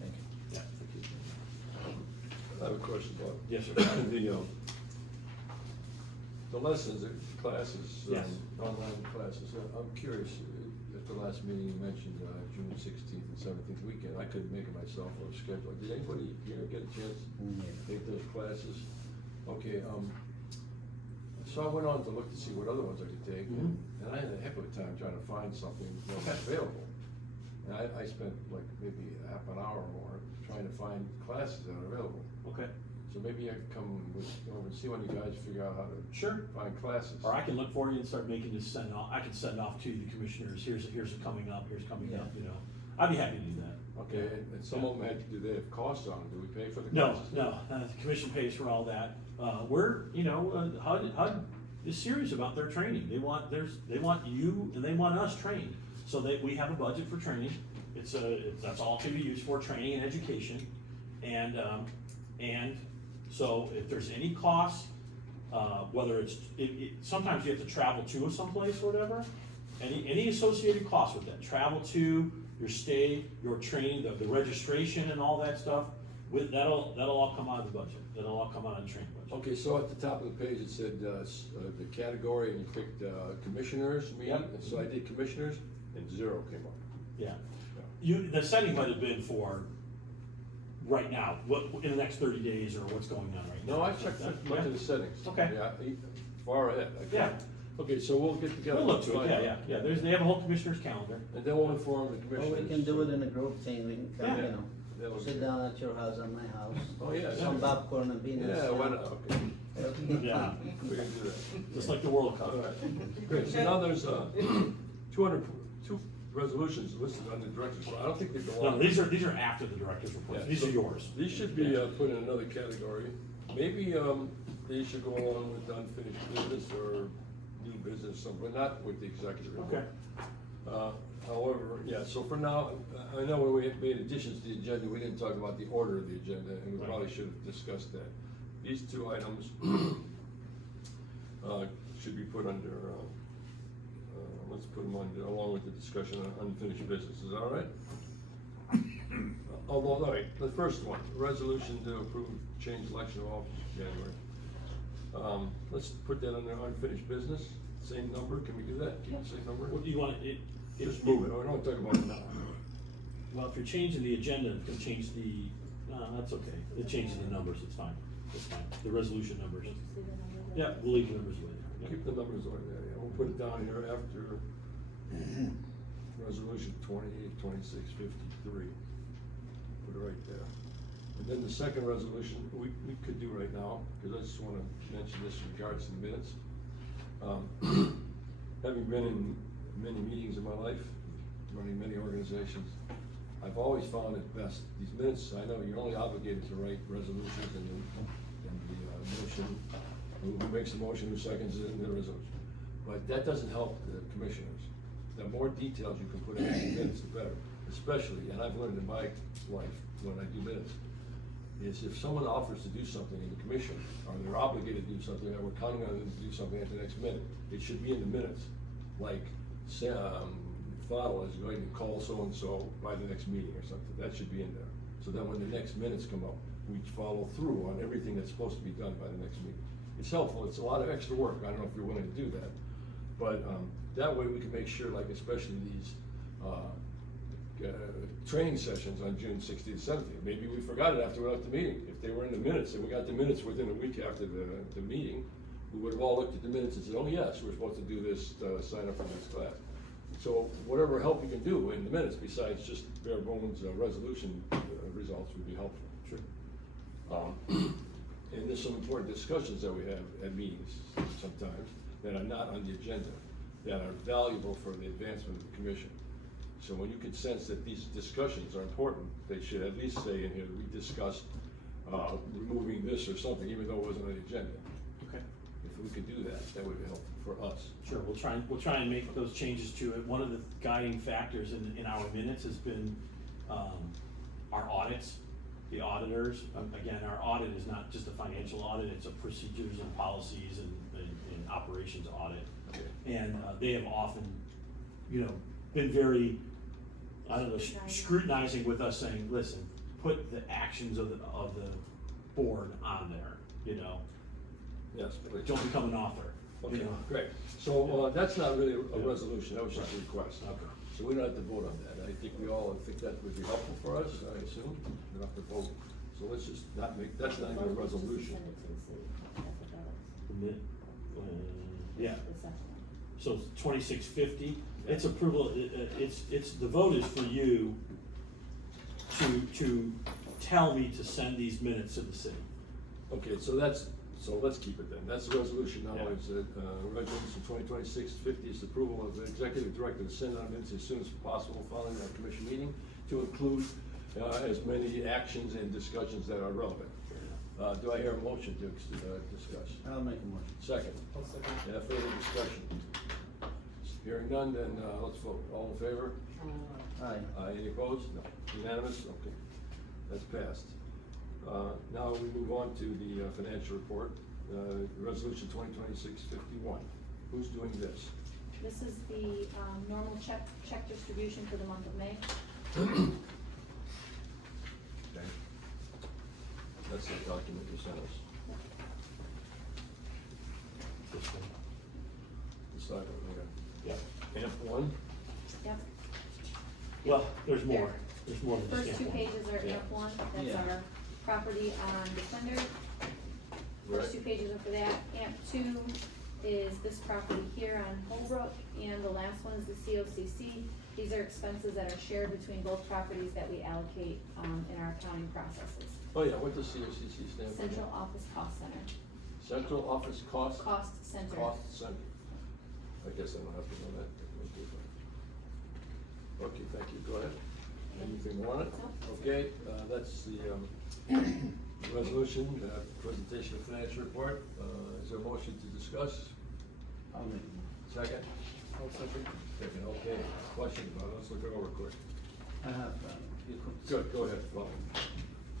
Thank you. Yeah, thank you. I have a question, Bob. Yes, sir. The lessons, the classes, Yes. online classes, I'm curious, at the last meeting you mentioned, June 16th and 17th weekend, I couldn't make it myself or schedule. Did anybody here get a chance to take those classes? Okay, so I went on to look to see what other ones I could take, and I had a heck of a time trying to find something that was available. And I spent like maybe half an hour or more trying to find classes that are available. Okay, So maybe I can come over and see when you guys figure out how to sure. find classes. Or I can look for you and start making this send off, I can send off to the commissioners, here's it coming up, Yeah. I'd be happy to do that. Okay, and some of them do they have costs on them? Do we pay for the No, classes? no, the commission pays for all that. HUD is serious about their training. They want you and they want us trained. So we have a budget for training. That's all to be used for, training and education. And so if there's any costs, whether sometimes you have to travel to someplace or whatever, any associated costs with that, travel to, your stay, your training, the registration and all that stuff, that'll all come out of the budget. That'll all come out of the training budget. Okay, so at the top of the page, it said, the category, and you clicked, commissioners meeting, Yep. and so I did commissioners, and 0 came up. Yeah. The setting might have been for right now, in the next 30 days or what's going on right now. No, I checked, I went to the settings. Okay. Yeah, far ahead. Yeah. Okay, so we'll get together. We'll look to it, yeah. They have a whole commissioner's calendar. And then we'll inform the Or commissioners. we can do it in a group thing, we can come, Yeah. That'll sit be- down at your house, at my house. Oh, yeah. Some popcorn and beans. Yeah, why not, okay, Yeah. we can do that. Just like the World Cup. All right, great, so now there's, 202 resolutions listed on the director's report. I don't think they belong. No, these are after the director's reports. Yeah, These so are yours. These should be put in another category. Maybe they should go along with unfinished business or new business, but not with the executive report. Okay. However, yeah, so for now, I know when we had made additions to the agenda, we didn't talk about the order of the agenda, and we Right. probably should have discussed that. These two items should be put under, let's put them under, along with the discussion on unfinished business, is that all right? Although, all right, the first one, resolution to approve change election of officers in January. Let's put that under unfinished business, same number, can we do that? Keep the same number? What do you want, Just move it, I don't talk about it now. Well, if you're changing the agenda, it's gonna change that's okay. It changes the numbers, it's fine. It's fine. The resolution numbers. Yeah, we'll leave the numbers with you. Keep the numbers on there, yeah, we'll put it down here after resolution 28-26-53. Put it right there. And then the second resolution, we could do right now, because I just wanna mention this in regards to the minutes. Having been in many meetings in my life, running many organizations, I've always found it best, these minutes, I know you're only obligated to write resolutions and the motion, who makes the motion, who seconds it, and the resolution. But that doesn't help the commissioners. The more details you can put in the minutes, the better, especially, and I've learned in my life, when I do minutes, is if someone offers to do something in the commission, or they're obligated to do something, or we're counting on them to do something at the next minute, it should be in the minutes. Like, Fadl is going to call so-and-so by the next meeting or something, that should be in there. So then when the next minutes come up, we follow through on everything that's supposed to be done by the next meeting. It's helpful, it's a lot of extra work, I don't know if you're willing to do that. But, that way we can make sure, like especially these, training sessions on June 16th, 17th. Maybe we forgot it after we left the meeting. If they were in the minutes and we got the minutes within a week after the meeting, we would have all looked at the minutes and said, oh yes, we're supposed to do this, sign up for this class. So whatever help we can do in the minutes besides just bare bones resolution results would be helpful. Sure. And there's some important discussions that we have at meetings sometimes that are not on the agenda, that are valuable for the advancement of the commission. So when you can sense that these discussions are important, they should at least say in here, we discussed removing this or something, even though it wasn't on the agenda. Okay. If we could do that, that would be helpful for us. Sure, we'll try and make those changes to it. One of the guiding factors in our minutes has been, our audits, the auditors. Again, our audit is not just a financial audit, it's a procedures and policies and operations audit. Okay. And, they have often, been very, I don't know, scrutinizing with us saying, listen, put the actions of the board on there, Yes, please. Don't become an author. Okay, great. So, that's not really a Yeah. resolution, that was just a request. Okay. So we don't have to vote on that. I think we all think that would be helpful for us, I assume. We don't have to vote. So let's just not make, that's not even a resolution. Send it to the city, that's what that The min- Yeah, is, the second one. so 2650, it's approval, it's, the vote is for you to tell me to send these minutes to the city. Okay, so let's keep it then. That's the resolution now, Yeah. is resolution 2026-50 is the approval of the executive director to send out minutes as soon as possible following our commission meeting to include as many actions and discussions that are relevant. Do I hear a motion to discuss? I'll make a motion. Second. Yeah, further discussion. Hearing none, then let's vote. All in favor? Aye. Any opposed? No. Unanimous? Okay. That's passed. Now we move on to the financial report, resolution 2026-51. Who's doing this? This is the, normal check distribution for the month of May. Okay. That's the document you sent us. This one. This item, Yeah. okay. Amp one? Yep. Well, there's more, There. there's more than just. First two amp one. pages are Yeah. AMP one, that's Yeah. our property on Defender. Right. First two pages are for that. AMP two is this property here on Holbrook, and the last one is the COCC. These are expenses that are shared between both properties that we allocate, in our accounting processes. Oh, yeah, what does COCC stand for? Central Office Cost Center. Central Office Cost? Cost Center. Cost Center. I guess I don't have to know that. Okay, thank you, go ahead. Anything more on it? No. Okay, that's the, resolution, presentation of financial report. Is there a motion to discuss? I'll make a motion. Second? Second, okay. Question about it, let's look it over quick. I have a few questions. Good, go ahead, Paul.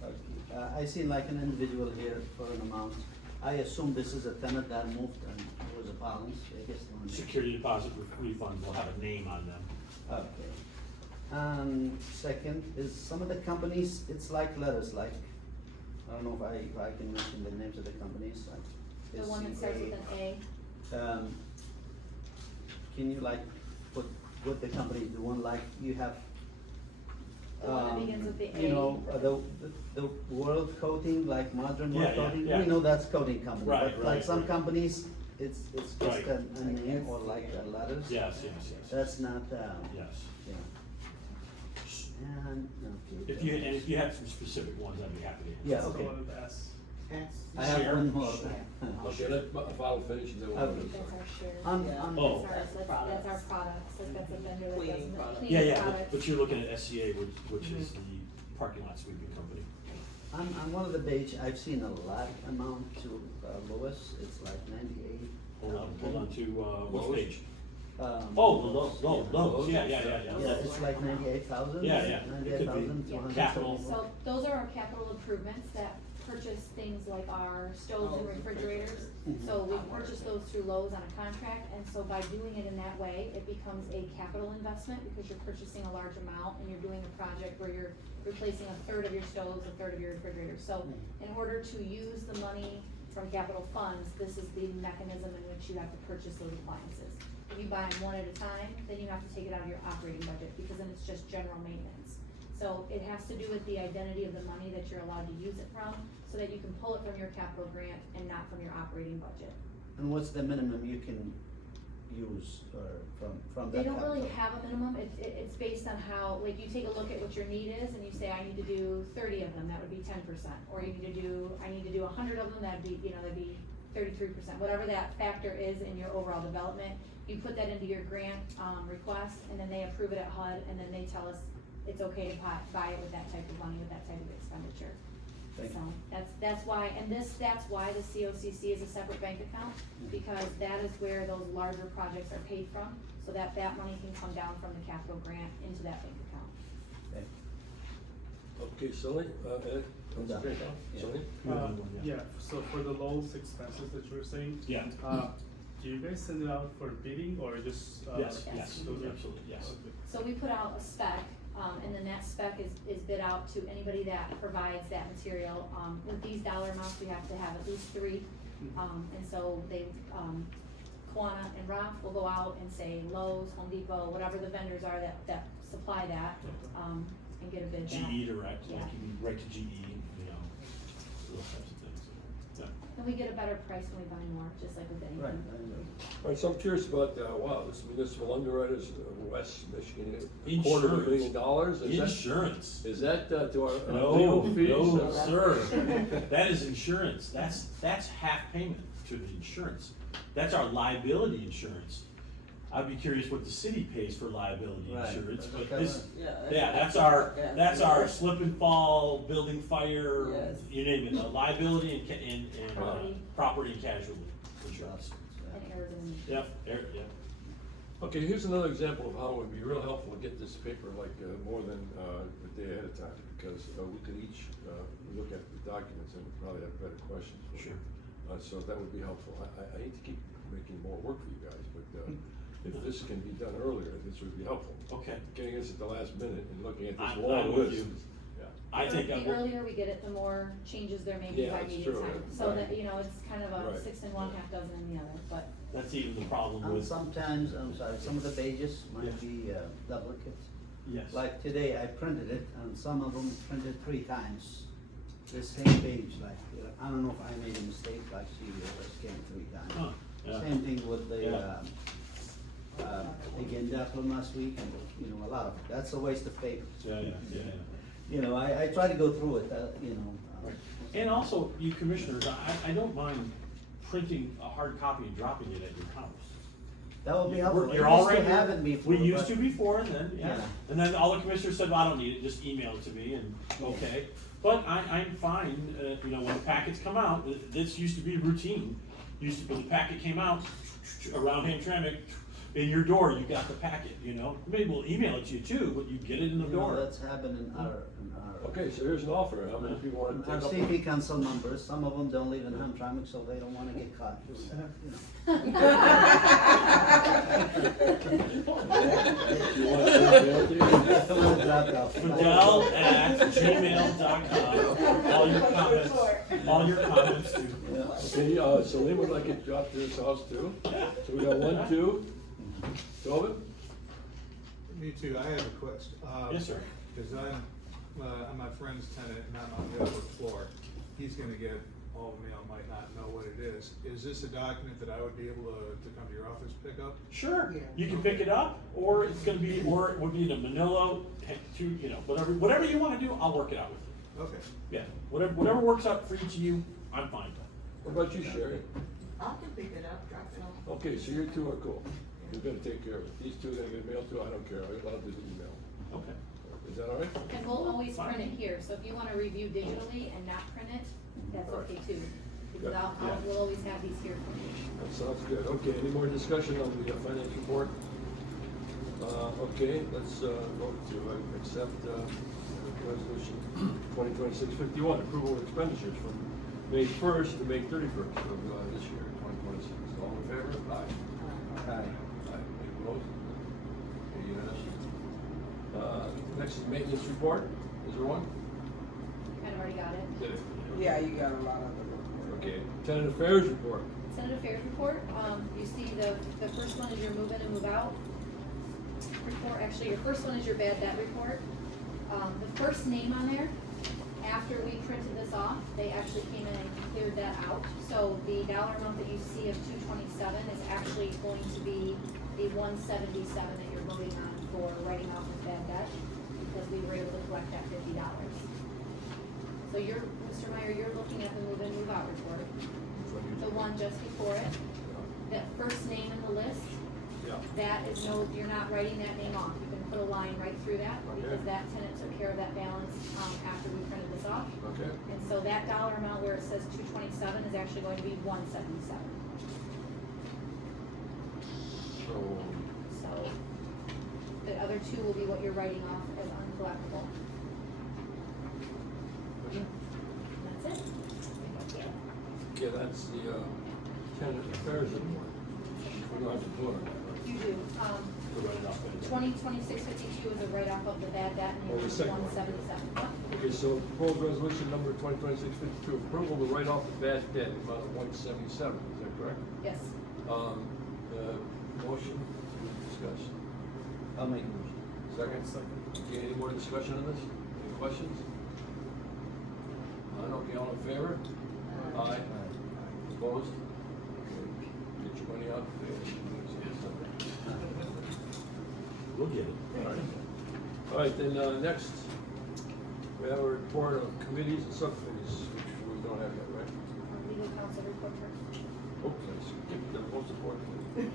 Okay. I see like an individual here for an amount. I assume this is a tenant that moved and there was a balance, I guess. the one- Security deposit refund will have a name on them. Okay. Second is some of the companies, it's like letters, like, I don't know if I can mention the names of the companies, like. The one that starts with an A. Can you like put what the companies, the one like you have? The one that begins with the You A. know, the World Coating, like Modern Yeah, World yeah, Coating, yeah. we know that's coating company, Right, but like right, some right. companies, it's just Right. a name or like letters. Yes, yes, yes. That's not, Yes. yeah. And, okay. If you had some specific ones, I'd be happy to. Yeah, That's the okay. one with the S. I have Share. one more. Okay, let Paul finish and then we'll. Okay. That's our share. On, Yeah. on. Oh. That's our products, like that's a vendor that does Cleaning the products. cleaning Yeah, products. but you're looking at SCA, which is the parking lot sweeping company. On one of the page, I've seen a lot amount to Lois, it's like 98. Hold on to, which Lowe's? page? Oh, the Lowe's, yeah, Yeah, it's like 98,000. Yeah, yeah. It could be 98,200. capital. So those are our capital improvements that purchase things like our stoves and refrigerators. So we purchase those through Lowe's on a contract, and so by doing it in that way, it becomes a capital investment because you're purchasing a large amount and you're doing a project where you're replacing a third of your stoves, a third of your refrigerators. So in order to use the money from capital funds, this is the mechanism in which you have to purchase those appliances. If you buy them one at a time, then you have to take it out of your operating budget, because then it's just general maintenance. So it has to do with the identity of the money that you're allowed to use it from, so that you can pull it from your capital grant and not from your operating budget. And what's the minimum you can use from that? They don't really capital? have a minimum, it's based on how, like, you take a look at what your need is, and you say, I need to do 30 of them, that would be 10%. Or I need to do 100 of them, that'd be 33%, whatever that factor is in your overall development. You put that into your grant, request, and then they approve it at HUD, and then they tell us it's okay to buy it with that type of money, with that type of expenditure. Thank So, you. that's why, and that's why the COCC is a separate bank account, because that is where those larger projects are paid from, so that money can come down from the capital grant into that bank account. Okay. Okay, Sully, Ed, I'm done. okay, Yeah. Sully? Yeah, so for the Lowe's expenses that you were saying, Yeah. do you guys send it out for bidding or just? Yes, Yes. yes, those are- absolutely, yes. Okay. So we put out a spec, and then that spec is bid out to anybody that provides that material. With these dollar amounts, we have to have at least 3, and so they, Quanah and Roth will go out and say Lowe's, Home Depot, whatever the vendors are that supply that, and get a bid back. GE direct, like Yeah. you can write to GE, those types of things, yeah. And we get a better price when we buy more, just like with anything. Right, I know. All right, so I'm curious about, wow, this municipal underwriters, West Michigan, $250,000, is that? Insurance. Is that, to our No, legal fees? no, sir. That is insurance. That's half payment to the insurance. That's our liability insurance. I'd be curious what the city pays for liability Right. insurance, but Okay. this, Yeah. yeah, that's our slip and fall, building fire, Yes. you name it, liability and Property. property and casualty insurance. And errors in. Yep, yeah. Okay, here's another example of how it would be real helpful to get this paper like more than a day ahead of time, because we can each look at the documents and probably have better questions. for you. Sure. So that would be helpful. I hate to keep making more work for you guys, but if this can be done earlier, this would be helpful. Okay. Getting us at the last minute and looking at this I'm long with list. you. Yeah. I think The earlier we get it, the more changes there may be Yeah, by that's meeting true, time. yeah. So Right. that, it's kind of a Right. 6 in one, half dozen in the other, but. that's even the problem And with, sometimes, some of the pages Yeah. might be duplicates. yes. Like today, I printed it, and some of them printed 3 times, the same page, like, I don't know if I made a mistake, like she scanned 3 times. Huh, yeah. Same thing with the, Yeah. again, that from last week, and, a lot of it, that's a waste of paper. Yeah. I try to go through it, Right. And also, you commissioners, I don't mind printing a hard copy and dropping it at your house. that would be helpful. You're I used already, to have it before. we used but- to before, and then, yeah. Yeah. And then all the commissioners said, well, I don't need it, just email it to me, and, okay. But I'm fine, when the packets come out, this used to be routine. When the packet came out, around Hamtramck, in your door, you got the packet, Maybe we'll email it to you too, but you get it in the door. That's happened in our. Okay, so here's an offer. How many people want to Our take up? CP council members, some of them don't live in Hamtramck, so they don't wanna get caught. You want to send it to you? Fidel@gmail.com, all your comments too. Okay, Salim would like it dropped to his house too. Yeah. So we got 1, 2. Tobin? Me too, I have a question. Yes, sir. Cause I'm my friend's tenant and I'm on the upper floor. He's gonna get all the mail, might not know what it is. Is this a document that I would be able to come to your office pick up? Sure, you can pick it up, or it would be in a manila, whatever you wanna do, I'll work it out with you. Okay. Yeah, whatever works out for each of you, I'm fine. What about you, Sherry? I can pick it up, drop it off. Okay, so you 2 are cool. You're gonna take care of it. These 2 are gonna get mailed too, I don't care. I'll do the email. Okay. Is that all right? And we'll always print it here, so if you wanna review digitally and not print it, that's Alright. okay too. Because Yeah. we'll always have these here for you. That sounds good. Okay, any more discussion on the finance report? Okay, let's vote to accept resolution 2026-51, approval of expenditures from May 1st to May 31st of this year, 2026. All in favor? Aye. Aye. Aye. Any opposed? Okay, unanimous. Next is maintenance report. Is there one? Kind of already got it. Did it? Yeah, you got a lot of them. Okay, tenant affairs report. Senate Affairs report, you see the first one is your move in and move out report. Actually, your first one is your bad debt report. The first name on there after we printed this off, they actually came in and cleared that out. So the dollar amount that you see of $227 is actually going to be the $177 that you're voting on for writing off of bad debt, because we were able to collect that $50. So you're, Mr. Meyer, you're looking at the move in, move out report, the one just before it, that first name in the list. Yeah. That is no, you're not writing that name off, you can put a line right through that, because that tenant took care of that balance, after we printed this off. Okay. And so that dollar amount where it says $227 is actually going to be $177. So, So, the other two will be what you're writing off as uncollectible. okay. That's it. Okay, that's the, tenant affairs report. We don't have to vote on that, right? You do, We'll write it off. 2026-52 is a write-off of the bad debt, and Oh, the it's second one. 177. Okay, so proposed resolution number 2026-52, approval to write off the bad debt, amount of 177, is that correct? Yes. Motion to discuss. I'll make a motion. Second? Okay, any more discussion on this? Any questions? None, okay, all in favor? Aye. Opposed? Okay, get your money out. We'll get it. All right, then, next, we have a report of committees and subcommittees, which we don't have yet, right? Legal counsel report first. Okay, skip the most important thing.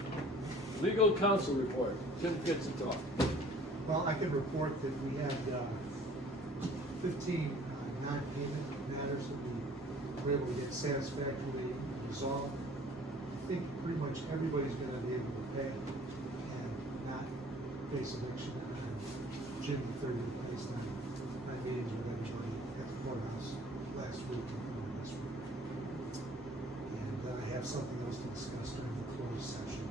Legal counsel report, Tim gets to talk. Well, I can report that we had 15 non-payment matters that we were able to get satisfactorily resolved. I think pretty much everybody's gonna be able to pay and not face eviction on June 30th based on my meetings with everybody at the courthouse last week and this week. And then I have something else to discuss during the closed session.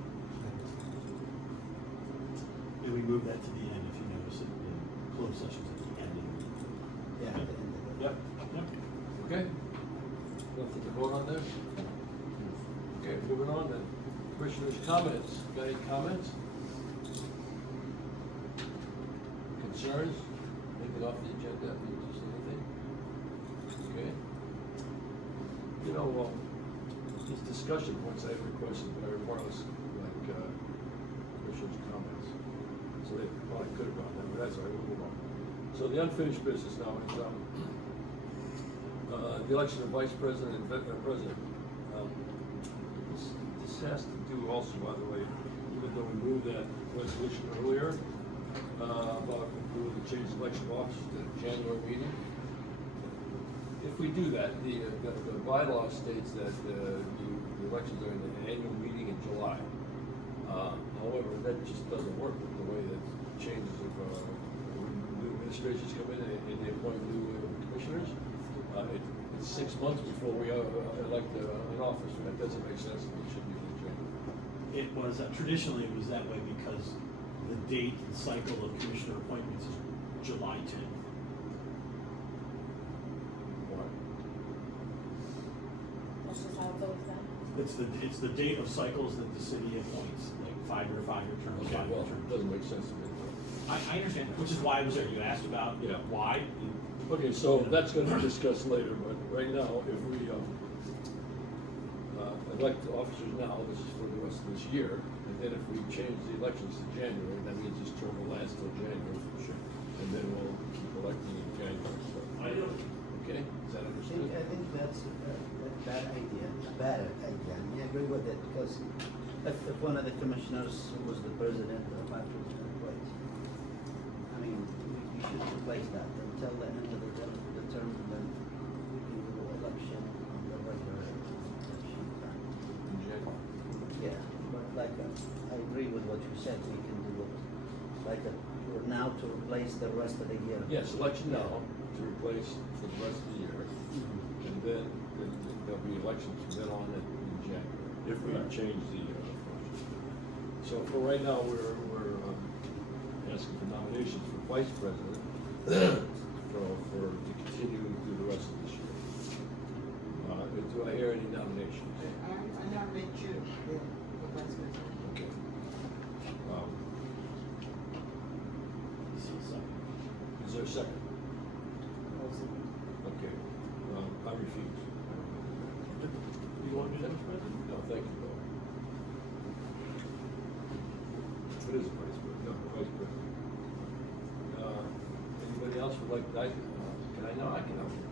And we move that to the end, if you notice it, the closed session's at the end. Yeah, at the end of it. Yep, yep. Okay? Nothing to vote on there? Okay, moving on then. Commissioners' comments. Got any comments? Concerns? Anything off the agenda? Just anything? Okay? You know, this discussion points I requested very more or less like, commissioners' comments. So they probably could have gone there, but that's all right, we'll move on. So the unfinished business now is, the election of vice president and president. This has to do also, by the way, even though we moved that resolution earlier, about we would change the election of officers to the January meeting. If we do that, the bylaw states that the elections are in the annual meeting in July. However, that just doesn't work with the way that changes of, new administrations come in and they appoint new commissioners. It's 6 months before we elect an officer. That doesn't make sense. It should be in January. It was, traditionally it was that way because the date and cycle of commissioner appointments is July 10th. Why? That's just how it's always been. It's the date of cycles that the city appoints, like five-year terms, Okay, five-year well, terms. it doesn't make sense to me. I understand, which is why I was there. You asked about, Yeah. why? Okay, so that's gonna be discussed later, but right now, if we, elect officers now, this is for the rest of this year, and then if we change the elections to January, that means this term will last till January for sure. And then we'll keep electing in January, so. Okay, is that understood? I think that's a bad idea, I agree with it, because if one of the commissioners who was the president or vice president, right? I mean, we should replace that until the end of the term, and then we can do election on the regular election time. In January. Yeah, but like, I agree with what you said, we can do it like for now to replace the rest of the year. Yes, election now to replace for the rest of the year, and then there'll be elections from then on in January, if we change the, so for right now, we're asking for nominations for vice president, to continue through the rest of this year. Do I hear any nominations? I nominate you, the vice president. Okay. Is there a second? Okay, I refuse. You want me to be vice president? No, thank you, Bill. It is a vice president, no, vice president. Anybody else would like, can I know, I can nominate.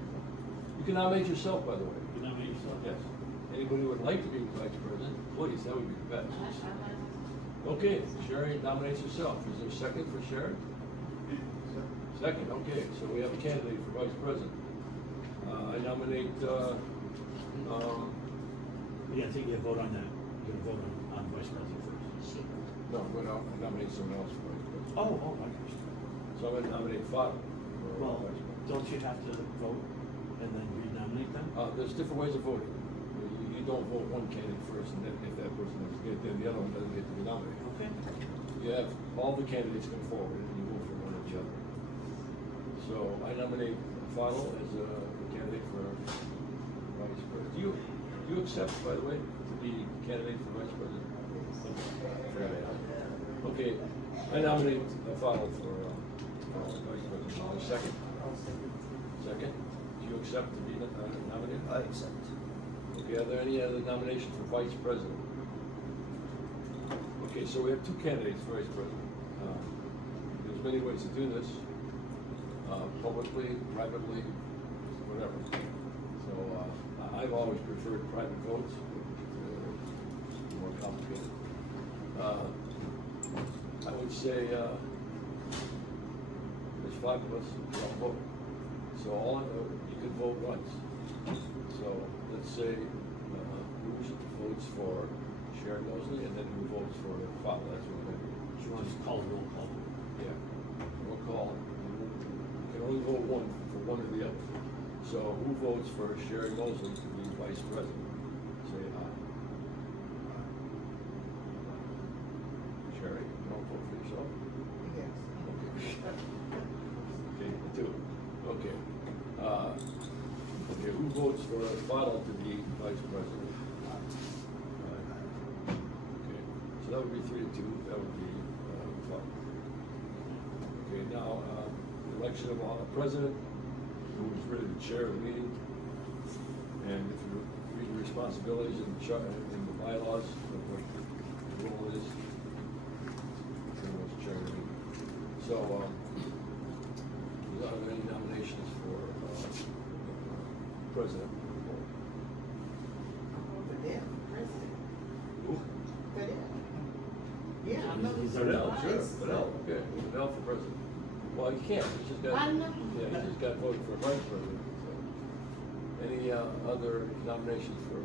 You can nominate yourself, by the way. You nominate yourself? Yes. Anybody who would like to be vice president, please, that would be the best. Okay, Sherry nominates herself. Is there a second for Sherry? Second, okay, so we have a candidate for vice president. I nominate, Yeah, I think you vote on that. You're gonna vote on vice president first. no, I'm gonna nominate someone else for vice president. Oh, I understand. So I'm gonna nominate Fado. Well, don't you have to vote and then re-nominate them? There's different ways of voting. You don't vote one candidate first, and then if that person doesn't get, then the other one doesn't get to be nominated. Okay. You have all the candidates come forward, and you vote for one or the other. So I nominate Fado as a candidate for vice president. Do you accept, by the way, to be candidate for vice president? Okay, I nominate Fado for vice president. Second? Second? Do you accept to be nominated? I accept. Okay, are there any other nominations for vice president? Okay, so we have two candidates for vice president. There's many ways to do this, publicly, privately, whatever. So I've always preferred private votes, more complicated. I would say there's 5 of us who all vote. So you can vote once. So let's say who votes for Sharon Mosley, and then who votes for Fado. That's what we're going to do. Do you want to call a roll call? Yeah. Roll call. You can only vote one for one or the other. So who votes for Sharon Mosley to be vice president? Say aye. Sherry, you don't vote for yourself? Yes. Okay, 2. Okay. Okay, who votes for Fado to be vice president? Okay, so that would be 3-2. That would be Fado. Okay, now election of a president who is really the chair of the meeting. And if you read the responsibilities in the bylaws of what the role is, was chair of the meeting. So, are there any nominations for president? Fidel, president. Who? Fidel. Yeah, I know. He's he's our Fidel, vice. sure, Fidel, okay, Fidel for president. Well, you can't, he's just got, I know. yeah, he just got voted for vice president. So. Any other nominations for,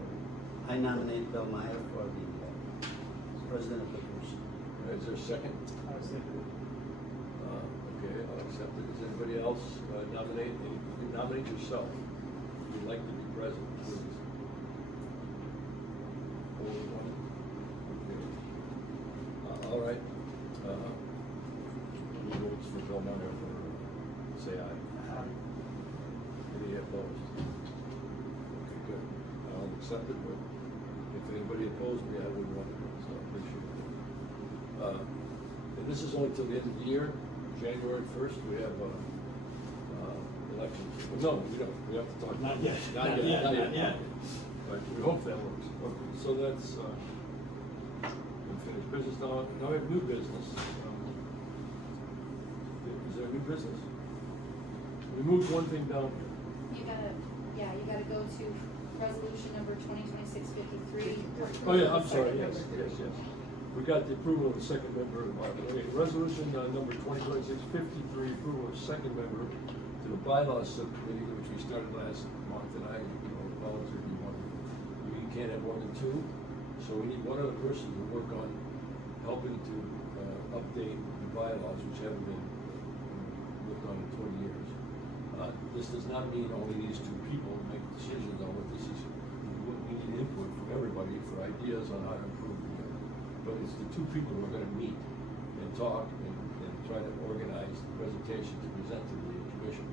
I nominate Bill Meyer for the president of the commission. is there a second? Okay, I'll accept it. Does anybody else nominate? You can nominate yourself. If you'd like to be president, please. Only one? Okay. All right. Who votes for Bill Meyer for, say aye? Any opposed? Okay, good. I'll accept it, but if anybody opposed me, I wouldn't want to do it, so I appreciate it. And this is only till the end of the year. January 1st, we have elections. Well, no, we don't. We have to talk. Not yet. Not yet. But we hope that works. Okay, so that's unfinished business. Now we have new business. Is there new business? We moved one thing down here. You gotta go to resolution number 2026-53. Oh, yeah, I'm sorry, yes. We got the approval of the second member of the bylaw. Okay, resolution number 2026-53, approval of second member to the bylaws subcommittee, which we started last month, and I volunteered to be one. You can't have more than 2, so we need one other person to work on helping to update the bylaws, which haven't been worked on in 20 years. This does not mean only these 2 people make decisions on what this is. We need input from everybody for ideas on how to improve the but it's the 2 people who are going to meet and talk and try to organize the presentation to present to the commission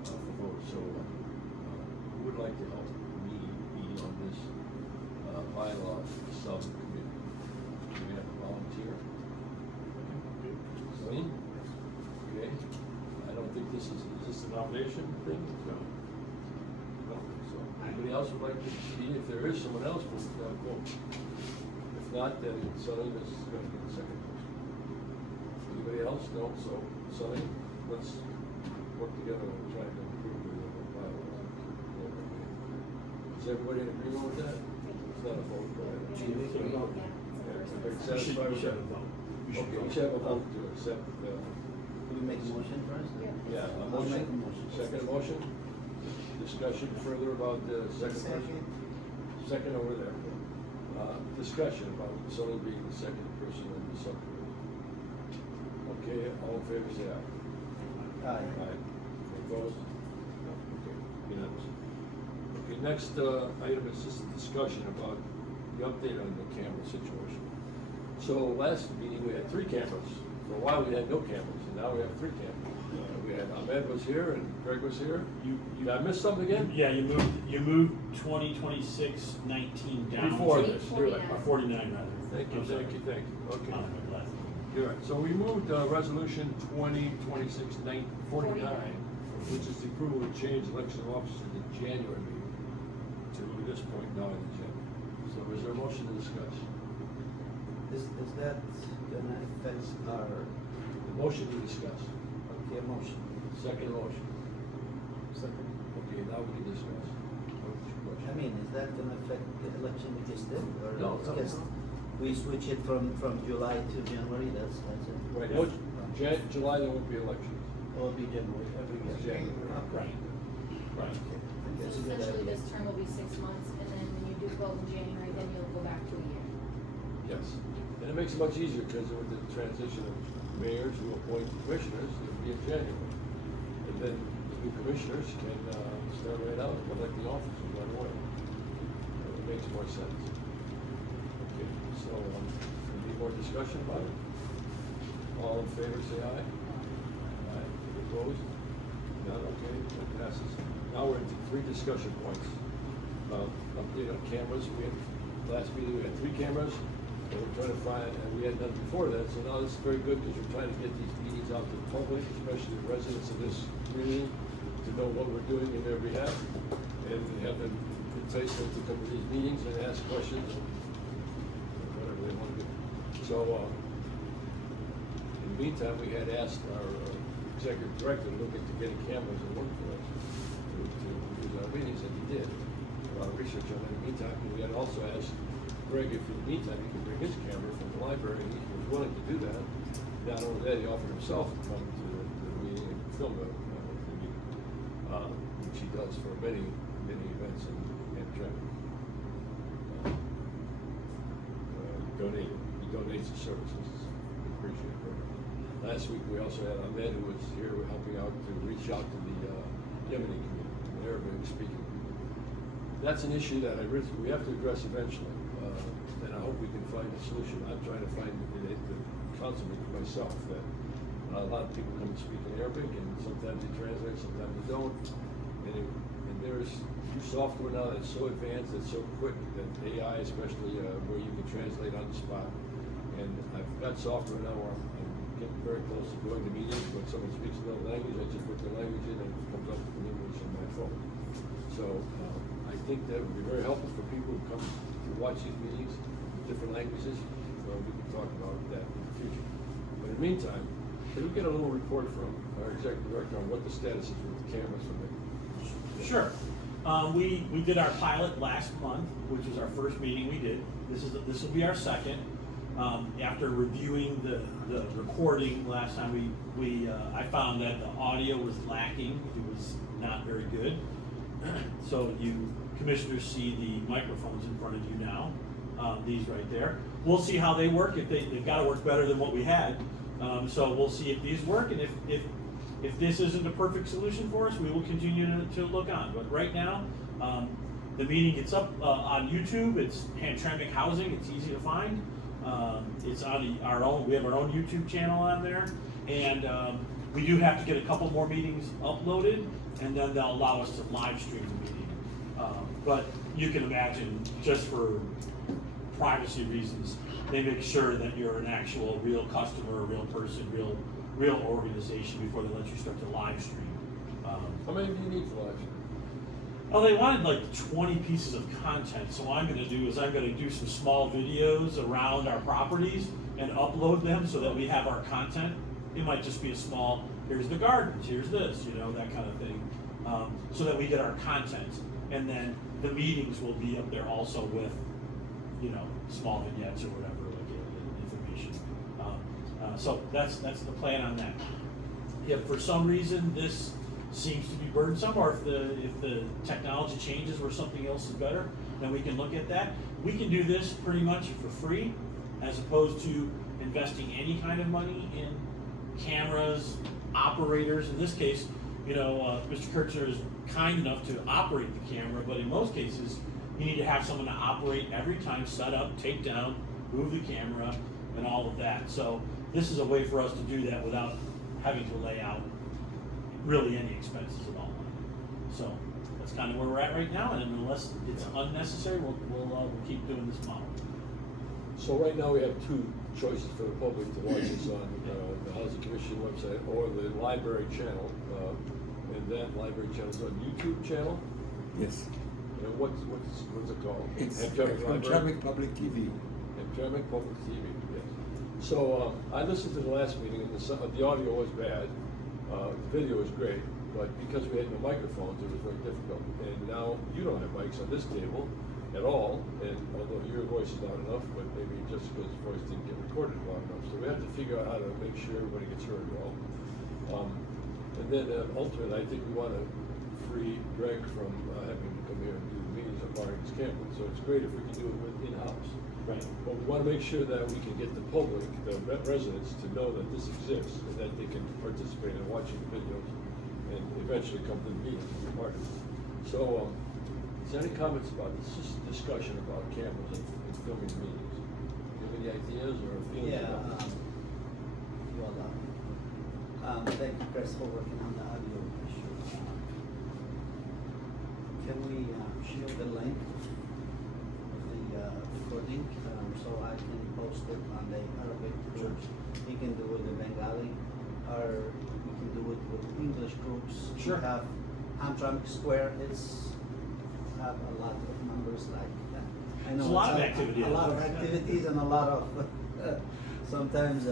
for vote. So who would like to help me be on this bylaw subcommittee? Do we have a volunteer? Wayne? Okay. I don't think this is this a nomination thing? No. Anybody else would like to speak? If there is someone else, we'll go. If not, then Sonny is going to get the second person. Anybody else? No? So, Sonny, let's work together and try to improve the bylaws. Is everybody in agreement with that? It's not a vote, but everybody satisfied with that? Okay, we should have a vote to accept, Do we make a motion first? yeah, a I'll make a motion, motion. second motion? Discussion further about the second person? Second over there. Discussion about Sonny being the second person in the subcommittee. Okay, all in favor, say aye. Aye. Any opposed? No. Okay, unanimous. Okay, next, item is just a discussion about the update on the camera situation. So last meeting, we had 3 cameras. For a while, we had no cameras, and now we have 3 cameras. We had, Ahmed was here and Greg was here. Did I miss something again? Yeah, you moved 2026-19 down. Before to- this, do it. Or 49 rather. Thank you, I'm sorry. thank you, thank you. Okay. On my last. You're right. So we moved, resolution 2026-49, which is the approval to change election of officers in the January meeting to this point now in the January. So is there a motion to discuss? Is that gonna affect our, The motion to discuss. okay, motion? Second motion. Second. Okay, now we can discuss. What's your I question? mean, is that gonna affect the election we just did, or No, it's no, just, no. we switch it from July to January, that's it? Right, no, July there won't be elections. Or it'll be January, every year? January. Right. Right. So That's a good essentially, idea. this term will be 6 months, and then when you do vote in January, then you'll go back to a year. Yes. And it makes it much easier because with the transition of mayors who appoint commissioners, it'll be in January. And then the new commissioners can start right out and elect the officers right away. It makes more sense. Okay, so any more discussion about it? All in favor, say aye. Aye. Any opposed? None, okay, that passes. Now we're into 3 discussion points. Update on cameras. Last meeting we had 3 cameras. And we're trying to find, and we had none before that, so now this is very good because we're trying to get these meetings out to the public, especially the residents of this community, to know what we're doing in their behalf, and have them entice them to come to these meetings and ask questions, or whatever they want to do. So, in the meantime, we had asked our executive director to look into getting cameras and work for us to use our meetings, and he did. A lot of research on that. In the meantime, we had also asked Greg if in the meantime he could bring his camera from the library, and he was willing to do that. Not only that, he offered himself to come to the meeting and film the meeting, which he does for many events in Hamtramck. He donates his services. We appreciate it very much. Last week we also had Ahmed, who was here helping out to reach out to the Yemeni community, the Arabic speaking people. That's an issue that we have to address eventually. And I hope we can find a solution. I'm trying to find the consummate myself that a lot of people come and speak in Arabic, and sometimes they translate, sometimes they don't. And there's software now that's so advanced, that's so quick, that AI especially, where you can translate on the spot. And I've got software now where I'm getting very close to going to meetings. When someone speaks another language, I just put the language in and it comes up in English on my phone. So I think that would be very helpful for people who come to watch these meetings in different languages. So we can talk about that in the future. But in the meantime, can we get a little report from our executive director on what the status is with the cameras from the? Sure. We did our pilot last month, which was our first meeting we did. This will be our second. After reviewing the recording last time, I found that the audio was lacking. It was not very good. So you commissioners see the microphones in front of you now. These right there. We'll see how they work. If they've got to work better than what we had. So we'll see if these work, and if this isn't a perfect solution for us, we will continue to look on. But right now, the meeting gets up on YouTube. It's Hamtramck Housing. It's easy to find. It's on our own. We have our own YouTube channel on there, and we do have to get a couple more meetings uploaded, and then they'll allow us to live stream the meeting. But you can imagine, just for privacy reasons, they make sure that you're an actual real customer, a real person, real organization before they let you start to live stream. How many do you need for live stream? Oh, they wanted like 20 pieces of content, so what I'm gonna do is I'm gonna do some small videos around our properties and upload them so that we have our content. It might just be a small, here's the gardens, here's this, you know, that kind of thing, so that we get our content. And then the meetings will be up there also with, you know, small vignettes or whatever, like information. So that's the plan on that. If for some reason this seems to be burdensome, or if the technology changes where something else is better, then we can look at that. We can do this pretty much for free, as opposed to investing any kind of money in cameras, operators. In this case, you know, Mr. Kirchner is kind enough to operate the camera, but in most cases, you need to have someone to operate every time, set up, take down, move the camera, and all of that. So this is a way for us to do that without having to lay out really any expenses at all. So that's kind of where we're at right now, and unless it's unnecessary, we'll keep doing this model. So right now we have two choices for the public to watch this on the Housing Commission website or the library channel. And that library channel is on YouTube channel. Yes. And what's it called? It's Hamtramck Library? Hamtramck Public TV. Hamtramck Public TV, yes. So I listened to the last meeting, and the audio was bad. The video was great, but because we had no microphones, it was very difficult. And now you don't have mics on this table at all, and although your voice is loud enough, but maybe just because his voice didn't get recorded loud enough. So we have to figure out how to make sure everybody gets heard well. And then ultimately, I think we want to free Greg from having to come here and do the meetings on Barney's campus. So it's great if we can do it with in-house. Right. But we want to make sure that we can get the public, the residents, to know that this exists and that they can participate in watching the videos and eventually come to the meetings and be part of it. So, is there any comments about this? Just a discussion about cameras and filming meetings. Do you have any ideas or feelings Yeah, about this? well done. Thank you, Chris, for working on the audio issue. Can we share the link of the recording, so I can post it on the Arabic groups? You can do it in Bengali, or we can do it with English groups. Sure. We have Hamtramck Square, have a lot of members like, I know There's a lot of activity. a lot of activities and a lot of, sometimes,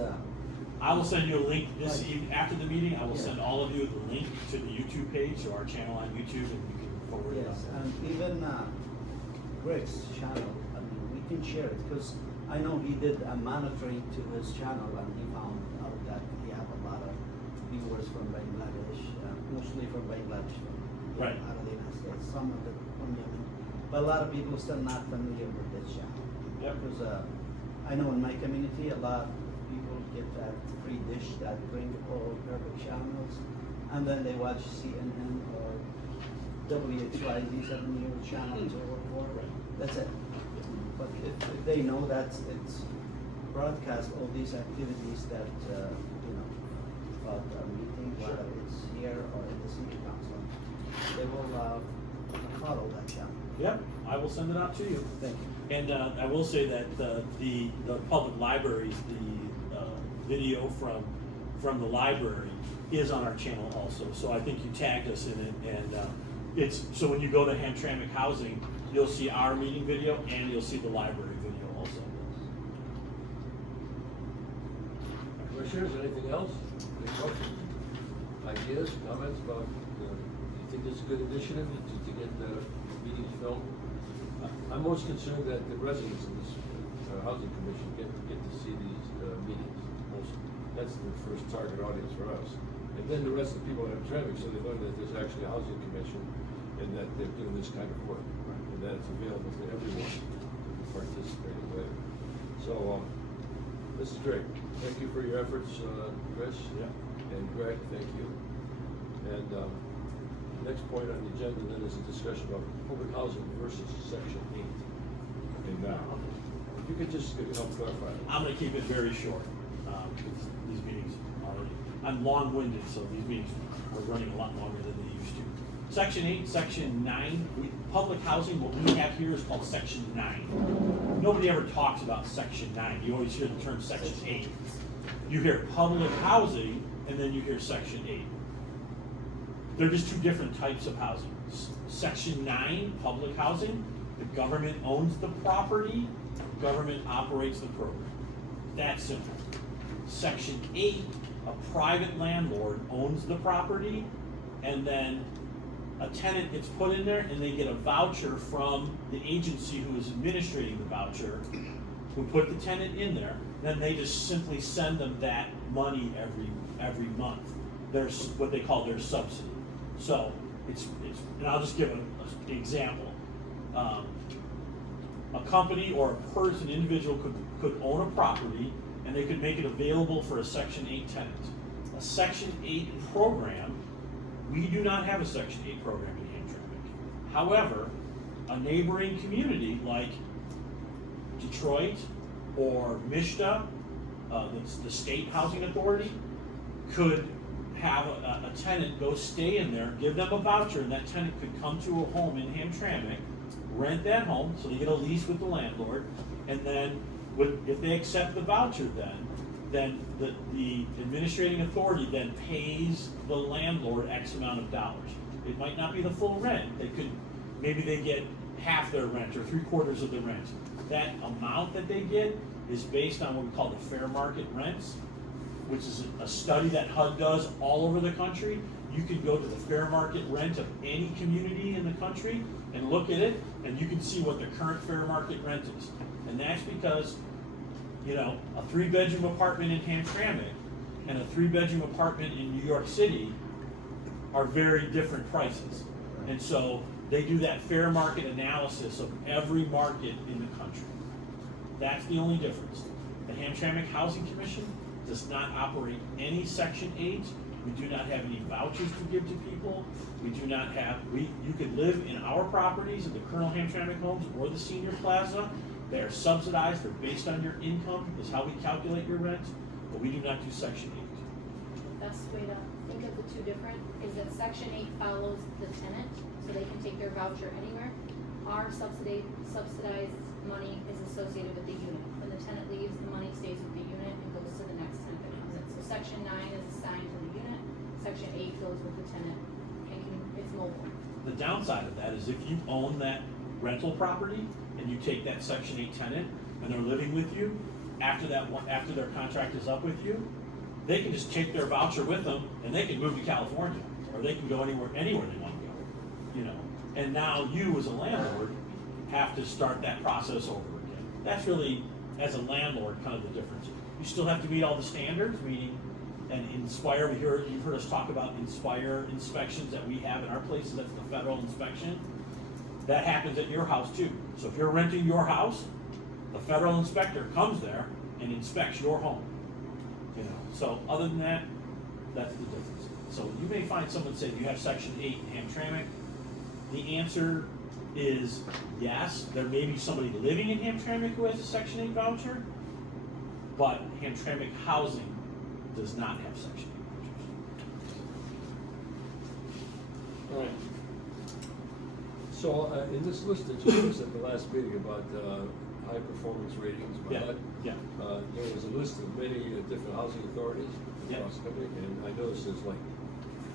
I will send you a link this Right. evening, after the meeting. I will Yeah. send all of you the link to the YouTube page, to our channel on YouTube, and we can forward it yes, on. and even Greg's channel, I mean, we can share it, because I know he did a monitoring to his channel, and he found out that he have a lot of viewers from Bangladesh, mostly from Bangladesh, from Right. out of the United States, some of them from Yemen, but a lot of people still not familiar with this channel. Yep. Because I know in my community, a lot of people get that free dish that bring all Arabic channels, and then they watch CNN or WXYZ 7 News channels or that's it. But if they know that it's broadcast all these activities that, you know, about our meeting, whether it's here or in the city council, they will follow that channel. Yep, I will send it out to you. Thank you. And I will say that the public libraries, the video from the library is on our channel also. So I think you tagged us in it, and it's, so when you go to Hamtramck Housing, you'll see our meeting video and you'll see the library video also. Commissioners, anything else? Any questions? Ideas, comments about, you think this is a good initiative to get the meetings filmed? I'm most concerned that the residents of this housing commission get to see these meetings. That's the first target audience for us. And then the rest of the people in Hamtramck, so they learn that there's actually a housing commission and that they're doing this kind of work. And that it's available to everyone to participate with. So, this is great. Thank you for your efforts, Chris. Yeah. And Greg, thank you. And next point on the agenda then is a discussion about public housing versus section 8. And if you could just help clarify. I'm gonna keep it very short, because these meetings already, I'm long-winded, so these meetings are running a lot longer than they used to. Section 8, Section 9, public housing, what we have here is called Section 9. Nobody ever talks about Section 9. You always hear the term Section 8. You hear public housing, and then you hear Section 8. they're just two different types of housing. Section 9, public housing, the government owns the property, government operates the program. That's simple. Section 8, a private landlord owns the property, and then a tenant gets put in there and they get a voucher from the agency who is administrating the voucher, who put the tenant in there, then they just simply send them that money every month. There's what they call their subsidy. So and I'll just give an example. A company or a person, individual could own a property and they could make it available for a Section 8 tenant. A Section 8 program, we do not have a Section 8 program in Hamtramck. However, a neighboring community like Detroit or Mishta, the state housing authority, could have a tenant go stay in there, give them a voucher, and that tenant could come to a home in Hamtramck, rent that home, so they get a lease with the landlord, and then if they accept the voucher, then the administrating authority then pays the landlord X amount of dollars. It might not be the full rent. Maybe they get half their rent or 3/4 of the rent. That amount that they get is based on what we call the fair market rents, which is a study that HUD does all over the country. You can go to the fair market rent of any community in the country and look at it, and you can see what the current fair market rent is. And that's because, a 3-bedroom apartment in Hamtramck and a 3-bedroom apartment in New York City are very different prices. And so they do that fair market analysis of every market in the country. That's the only difference. The Hamtramck Housing Commission does not operate any Section 8. We do not have any vouchers to give to people. We do not have, you could live in our properties, in the Colonel Hamtramck homes or the Senior Plaza. They are subsidized, they're based on your income, is how we calculate your rent, but we do not do Section 8. Best way to think of the two different is that Section 8 follows the tenant, so they can take their voucher anywhere. Our subsidized money is associated with the unit. When the tenant leaves, the money stays with the unit and goes to the next tenant that comes in. So Section 9 is assigned to the unit, Section 8 goes with the tenant, and it's mobile. The downside of that is if you own that rental property and you take that Section 8 tenant and they're living with you, after their contract is up with you, they can just take their voucher with them and they can move to California, or they can go anywhere they want to go, And now you, as a landlord, have to start that process over again. That's really, as a landlord, kind of the difference. You still have to meet all the standards, meaning, and Inspire, you've heard us talk about Inspire inspections that we have in our places. That's the federal inspection. That happens at your house too. So if you're renting your house, the federal inspector comes there and inspects your home. So other than that, that's the difference. So you may find someone saying you have Section 8 in Hamtramck. The answer is yes. There may be somebody living in Hamtramck who has a Section 8 voucher, but Hamtramck Housing does not have Section 8 vouchers. All right. So, in this list that you gave us at the last meeting about high performance ratings, Yeah. there was a list of many different housing authorities across the country, and I noticed there's like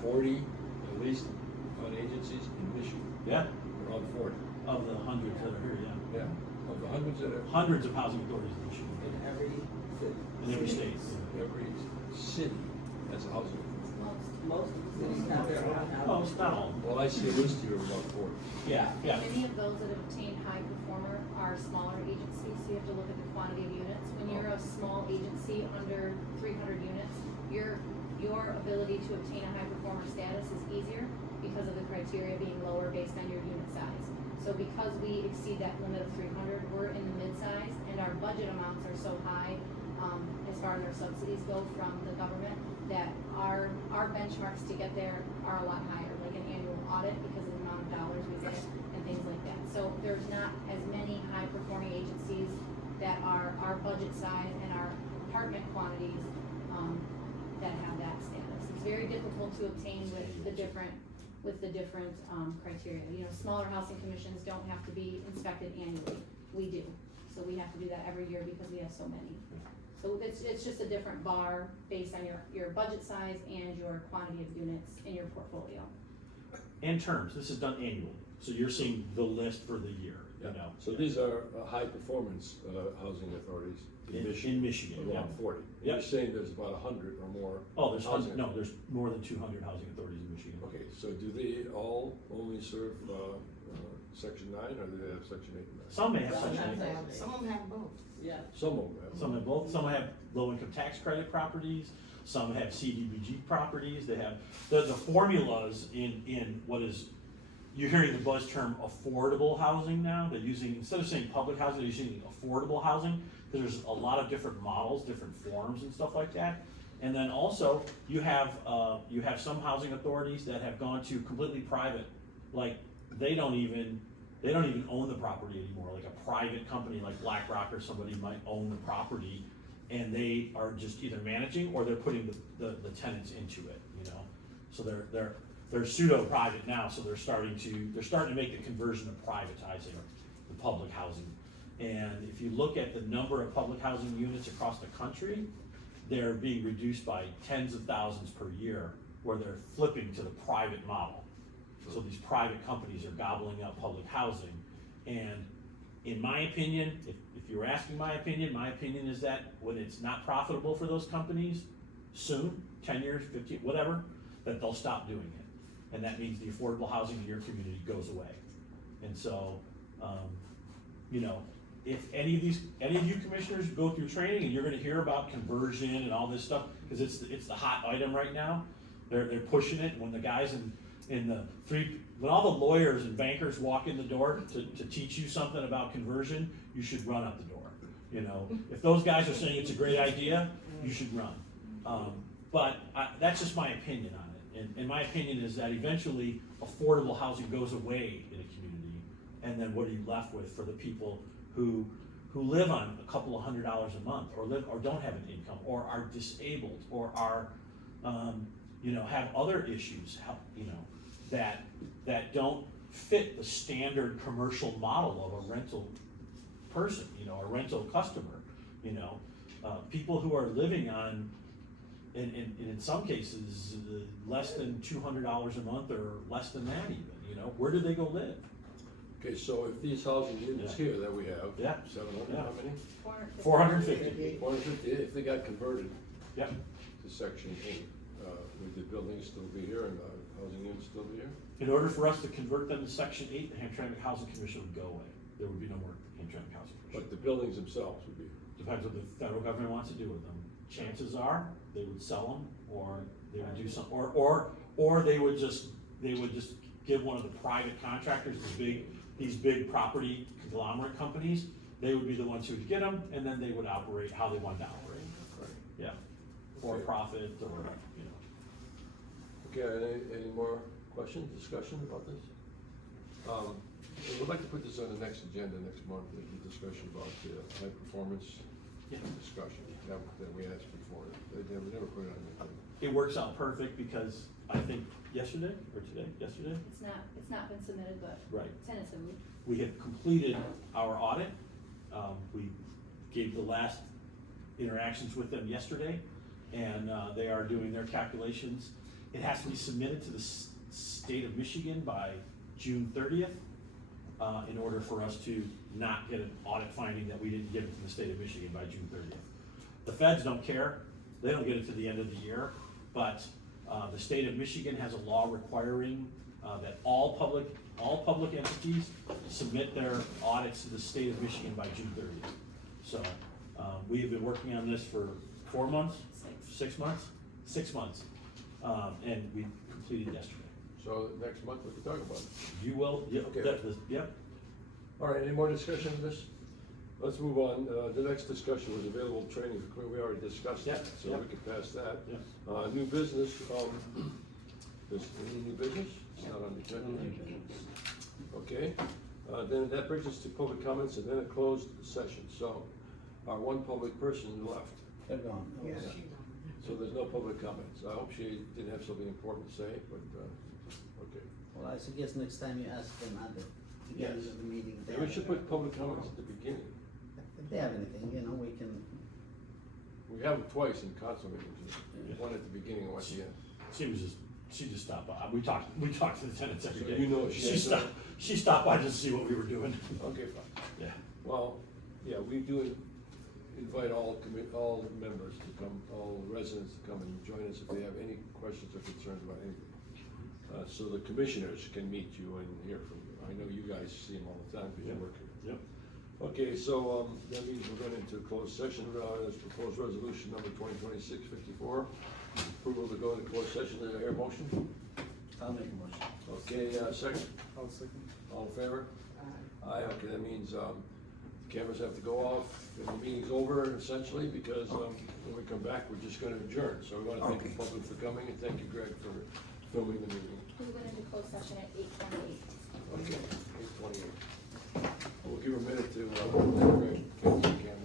40 at least agencies in Michigan. Yeah. Around 40. Of the hundreds that are here, yeah. Yeah. Of the hundreds that are. Hundreds of housing authorities in Michigan. In every city. In every state. Every city has a housing authority. Most of the cities have their own housing. Oh, it's not all. Well, I see a list here of about 40. Yeah. Many of those that have obtained high performer are smaller agencies, so you have to look at the quantity of units. When you're a small agency under 300 units, your ability to obtain a high performer status is easier because of the criteria being lower based on your unit size. So because we exceed that limit of 300, we're in the mid-size, and our budget amounts are so high as far as our subsidies go from the government, that our benchmarks to get there are a lot higher, like an annual audit, because of the amount of dollars we get and things like that. So there's not as many high performing agencies that are our budget size and our apartment quantities that have that status. It's very difficult to obtain with the different criteria. Smaller housing commissions don't have to be inspected annually. We do. So we have to do that every year because we have so many. So it's just a different bar based on your budget size and your quantity of units in your portfolio. and terms, this is done annually, so you're seeing the list for the year, you know. So these are high performance housing authorities in Michigan. In Michigan, yeah. Around 40. Yep. You're saying there's about 100 or more. Oh, there's, housing no, there's more than 200 housing authorities in Michigan. Okay, so do they all only serve section 9 or do they have section 8 and 9? Some may have Some section of them 8. have- some of them have both. Yeah. Some of them have. Some have both, some have low income tax credit properties, some have CDBG properties, they have, the formulas in what is, you're hearing the buzz term affordable housing now, they're using, instead of saying public housing, they're using affordable housing, because there's a lot of different models, different forms and stuff like that. And then also, you have some housing authorities that have gone to completely private, like, they don't even own the property anymore, like a private company like BlackRock or somebody might own the property, and they are just either managing or they're putting the tenants into it, you know? So they're pseudo-private now, so they're starting to make the conversion of privatizing the public housing. And if you look at the number of public housing units across the country, they're being reduced by tens of thousands per year, where they're flipping to the private model. So these private companies are gobbling up public housing. And in my opinion, if you were asking my opinion is that when it's not profitable for those companies, soon, 10 years, 15, whatever, that they'll stop doing it. And that means the affordable housing in your community goes away. And so, you know, if any of you commissioners go through training and you're gonna hear about conversion and all this stuff, because it's the hot item right now, they're pushing it. When the guys when all the lawyers and bankers walk in the door to teach you something about conversion, you should run out the door. You know, if those guys are saying it's a great idea, you should run. But that's just my opinion on it. And my opinion is that eventually affordable housing goes away in a community, and then what are you left with for the people who live on a couple of $100 a month, or don't have an income, or are disabled, or are you know, have other issues, you know, that don't fit the standard commercial model of a rental person, you know, a rental customer, you know, people who are living on, in some cases, less than $200 a month or less than that even, you know, where do they go live? Okay, so if these housing units Yeah. here that we have, Yeah. 700, Yeah. how many? 450. 450, if they got converted Yep. to section 8, would the buildings still be here and the housing units still be here? In order for us to convert them to Section 8, the Hamtramck Housing Commission would go away. There would be no more Hamtramck Housing Commission. But the buildings themselves would be. Depends what the federal government wants to do with them. Chances are, they would sell them, or they would do some, or they would just give one of the private contractors, these big property conglomerate companies, they would be the ones who would get them, and then they would operate how they wanted to operate. Right. Yeah, for Okay. profit, or, you know. Okay, any more questions, discussion about this? We'd like to put this on the next agenda next month, the discussion about the high performance Yeah. discussion that we asked before. We never put it on the agenda. It works out perfect because I think yesterday, It's not been submitted, but right, tentatively. we have completed our audit. We gave the last interactions with them yesterday, and they are doing their calculations. It has to be submitted to the state of Michigan by June 30th in order for us to not get an audit finding that we didn't get it from the state of Michigan by June 30th. The feds don't care. They don't get it to the end of the year, but the state of Michigan has a law requiring that all public entities submit their audits to the state of Michigan by June 30th. So we have been working on this for 4 months, 6 months, 6 months, and we completed yesterday. So next month we can talk about it. You will, yep, Okay. yep. All right, any more discussion on this? Let's move on. The next discussion was available training. We already discussed that, Yep, so yep. we can pass that. Yep. New business, there's any new business? It's not on the agenda. Okay, then that brings us to public comments and then a closed session. So our one public person left, They're gone. Yeah, Okay. she don't. so there's no public comments. I hope she didn't have something important to say, but, okay. Well, I suggest next time you ask them at the beginning Yes. of the meeting. if they Maybe we have- should put public comments at the beginning. If they have anything, you know, we can, We have them twice in council meetings, Yeah. one at the beginning and one at the end. Seems She just stopped by. We talked to the tenants every So day. you know she has She stopped by just to see what we were doing. Okay, fine. Yeah. Well, yeah, we do invite all members to come, all residents to come and join us if they have any questions or concerns about anything. So the commissioners can meet you and hear from you. I know you guys see them all the time because you work here. Yep. Okay, so, that means we're going into closed session, there's proposed resolution number 2026-54. Approval to go into closed session, do I hear a motion? I'll make a motion. Okay, second, I'll second. all in favor? Uh, Aye, okay, that means, cameras have to go off, and the meeting's over essentially, because, when we come back, we're just gonna adjourn. So we wanna thank the public for coming, and thank you, Greg, for filming the meeting. We went into closed session at 8:28. Okay, 8:28. We'll give a minute to, Greg, get the camera.